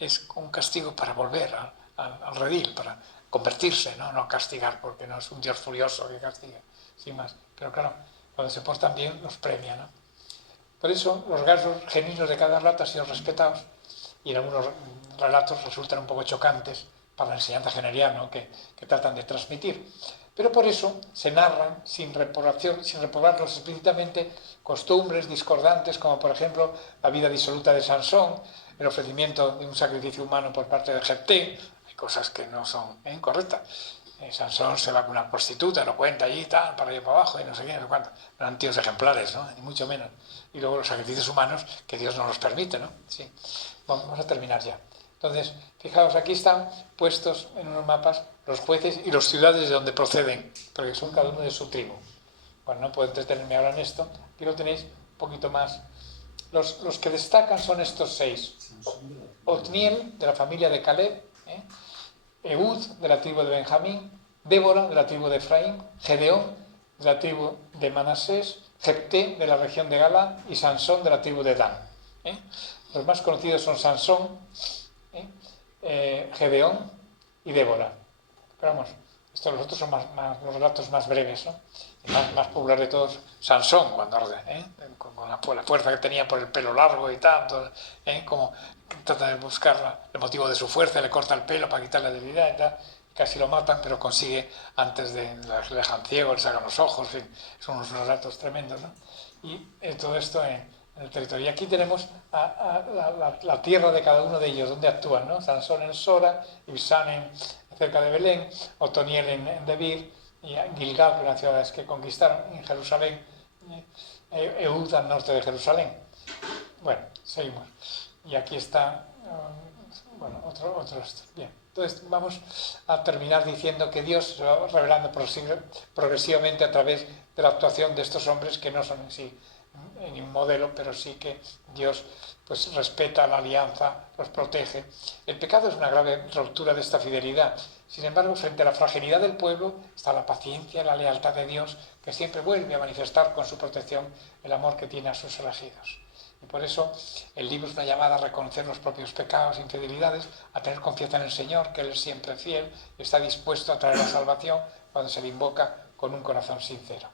es un castigo para volver al redil, para convertirse, ¿no? Castigar, porque no es un Dios furioso que castiga, sin más. Pero claro, cuando se portan bien los premia, ¿no? Por eso los gastos genuinos de cada relato han sido respetados, y en algunos relatos resultan un poco chocantes para la enseñanza general, ¿no? que tratan de transmitir. Pero por eso se narran sin reprobarlos explícitamente costumbres discordantes, como por ejemplo la vida disoluta de Sansón, el ofrecimiento de un sacrificio humano por parte de Jefté. Hay cosas que no son correctas. Sansón se va con una prostituta, lo cuenta allí, tal, para allá para abajo, y no sé qué, no sé cuánto. No eran tíos ejemplares, ¿no? Ni mucho menos. Y luego los sacrificios humanos que Dios no los permite, ¿no? Sí. Bueno, vamos a terminar ya. Entonces, fijaos, aquí están puestos en unos mapas los jueces y las ciudades de donde proceden, porque son cada uno de su tribu. Bueno, no puedo entretenerme ahora en esto. Aquí lo tenéis un poquito más. Los que destacan son estos 6. Otniel, de la familia de Caleb, Ehud, de la tribu de Benjamín, Débora, de la tribu de Efraín, Gedeón, de la tribu de Manasés, Jefté, de la región de Gala, y Sansón, de la tribu de Dan. Los más conocidos son Sansón, Gedeón y Débora. Pero vamos, los otros son los relatos más breves, ¿no? Y más popular de todos, Sansón, cuando con la fuerza que tenía por el pelo largo y tanto, como trata de buscar el motivo de su fuerza, le corta el pelo para quitarle la debilidad y tal, casi lo matan, pero consigue, antes de le dejan ciego, le sacan los ojos, en fin, son unos relatos tremendos, ¿no? Y todo esto en el territorio. Y aquí tenemos la tierra de cada uno de ellos, donde actúan, ¿no? Sansón en Sora, Ibsán cerca de Belén, Otoniel en Debir, y Gilgal, las ciudades que conquistaron, en Jerusalén, Ehud al norte de Jerusalén. Bueno, seguimos. Y aquí está, bueno, otro esto. Bien. Entonces vamos a terminar diciendo que Dios se va revelando progresivamente a través de la actuación de estos hombres que no son en sí en un modelo, pero sí que Dios pues respeta la alianza, los protege. El pecado es una grave ruptura de esta fidelidad. Sin embargo, frente a la fragilidad del pueblo está la paciencia y la lealtad de Dios, que siempre vuelve a manifestar con su protección el amor que tiene a sus elegidos. Y por eso el libro es una llamada a reconocer los propios pecados e infidelidades, a tener confianza en el Señor, que Él es siempre fiel y está dispuesto a traer la salvación cuando se le invoca con un corazón sincero.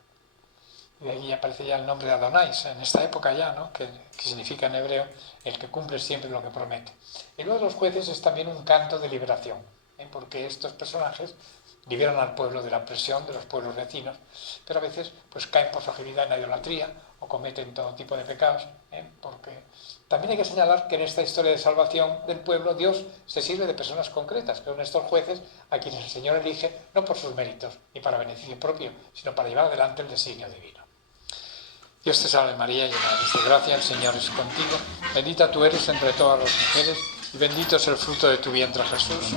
Y de allí aparece ya el nombre de Adonais, en esta época ya, ¿no? que significa en hebreo el que cumple siempre lo que promete. Y luego de los jueces es también un canto de liberación, porque estos personajes liberan al pueblo de la opresión de los pueblos vecinos, pero a veces pues caen por su agilidad en la idolatría o cometen todo tipo de pecados, porque también hay que señalar que en esta historia de salvación del pueblo Dios se sirve de personas concretas, que son estos jueces a quienes el Señor elige no por sus méritos ni para beneficio propio, sino para llevar adelante el designio divino. Dios te salve María, llena eres de gracia, el Señor es contigo, bendita tú eres entre todas las mujeres y bendito es el fruto de tu vientre Jesús.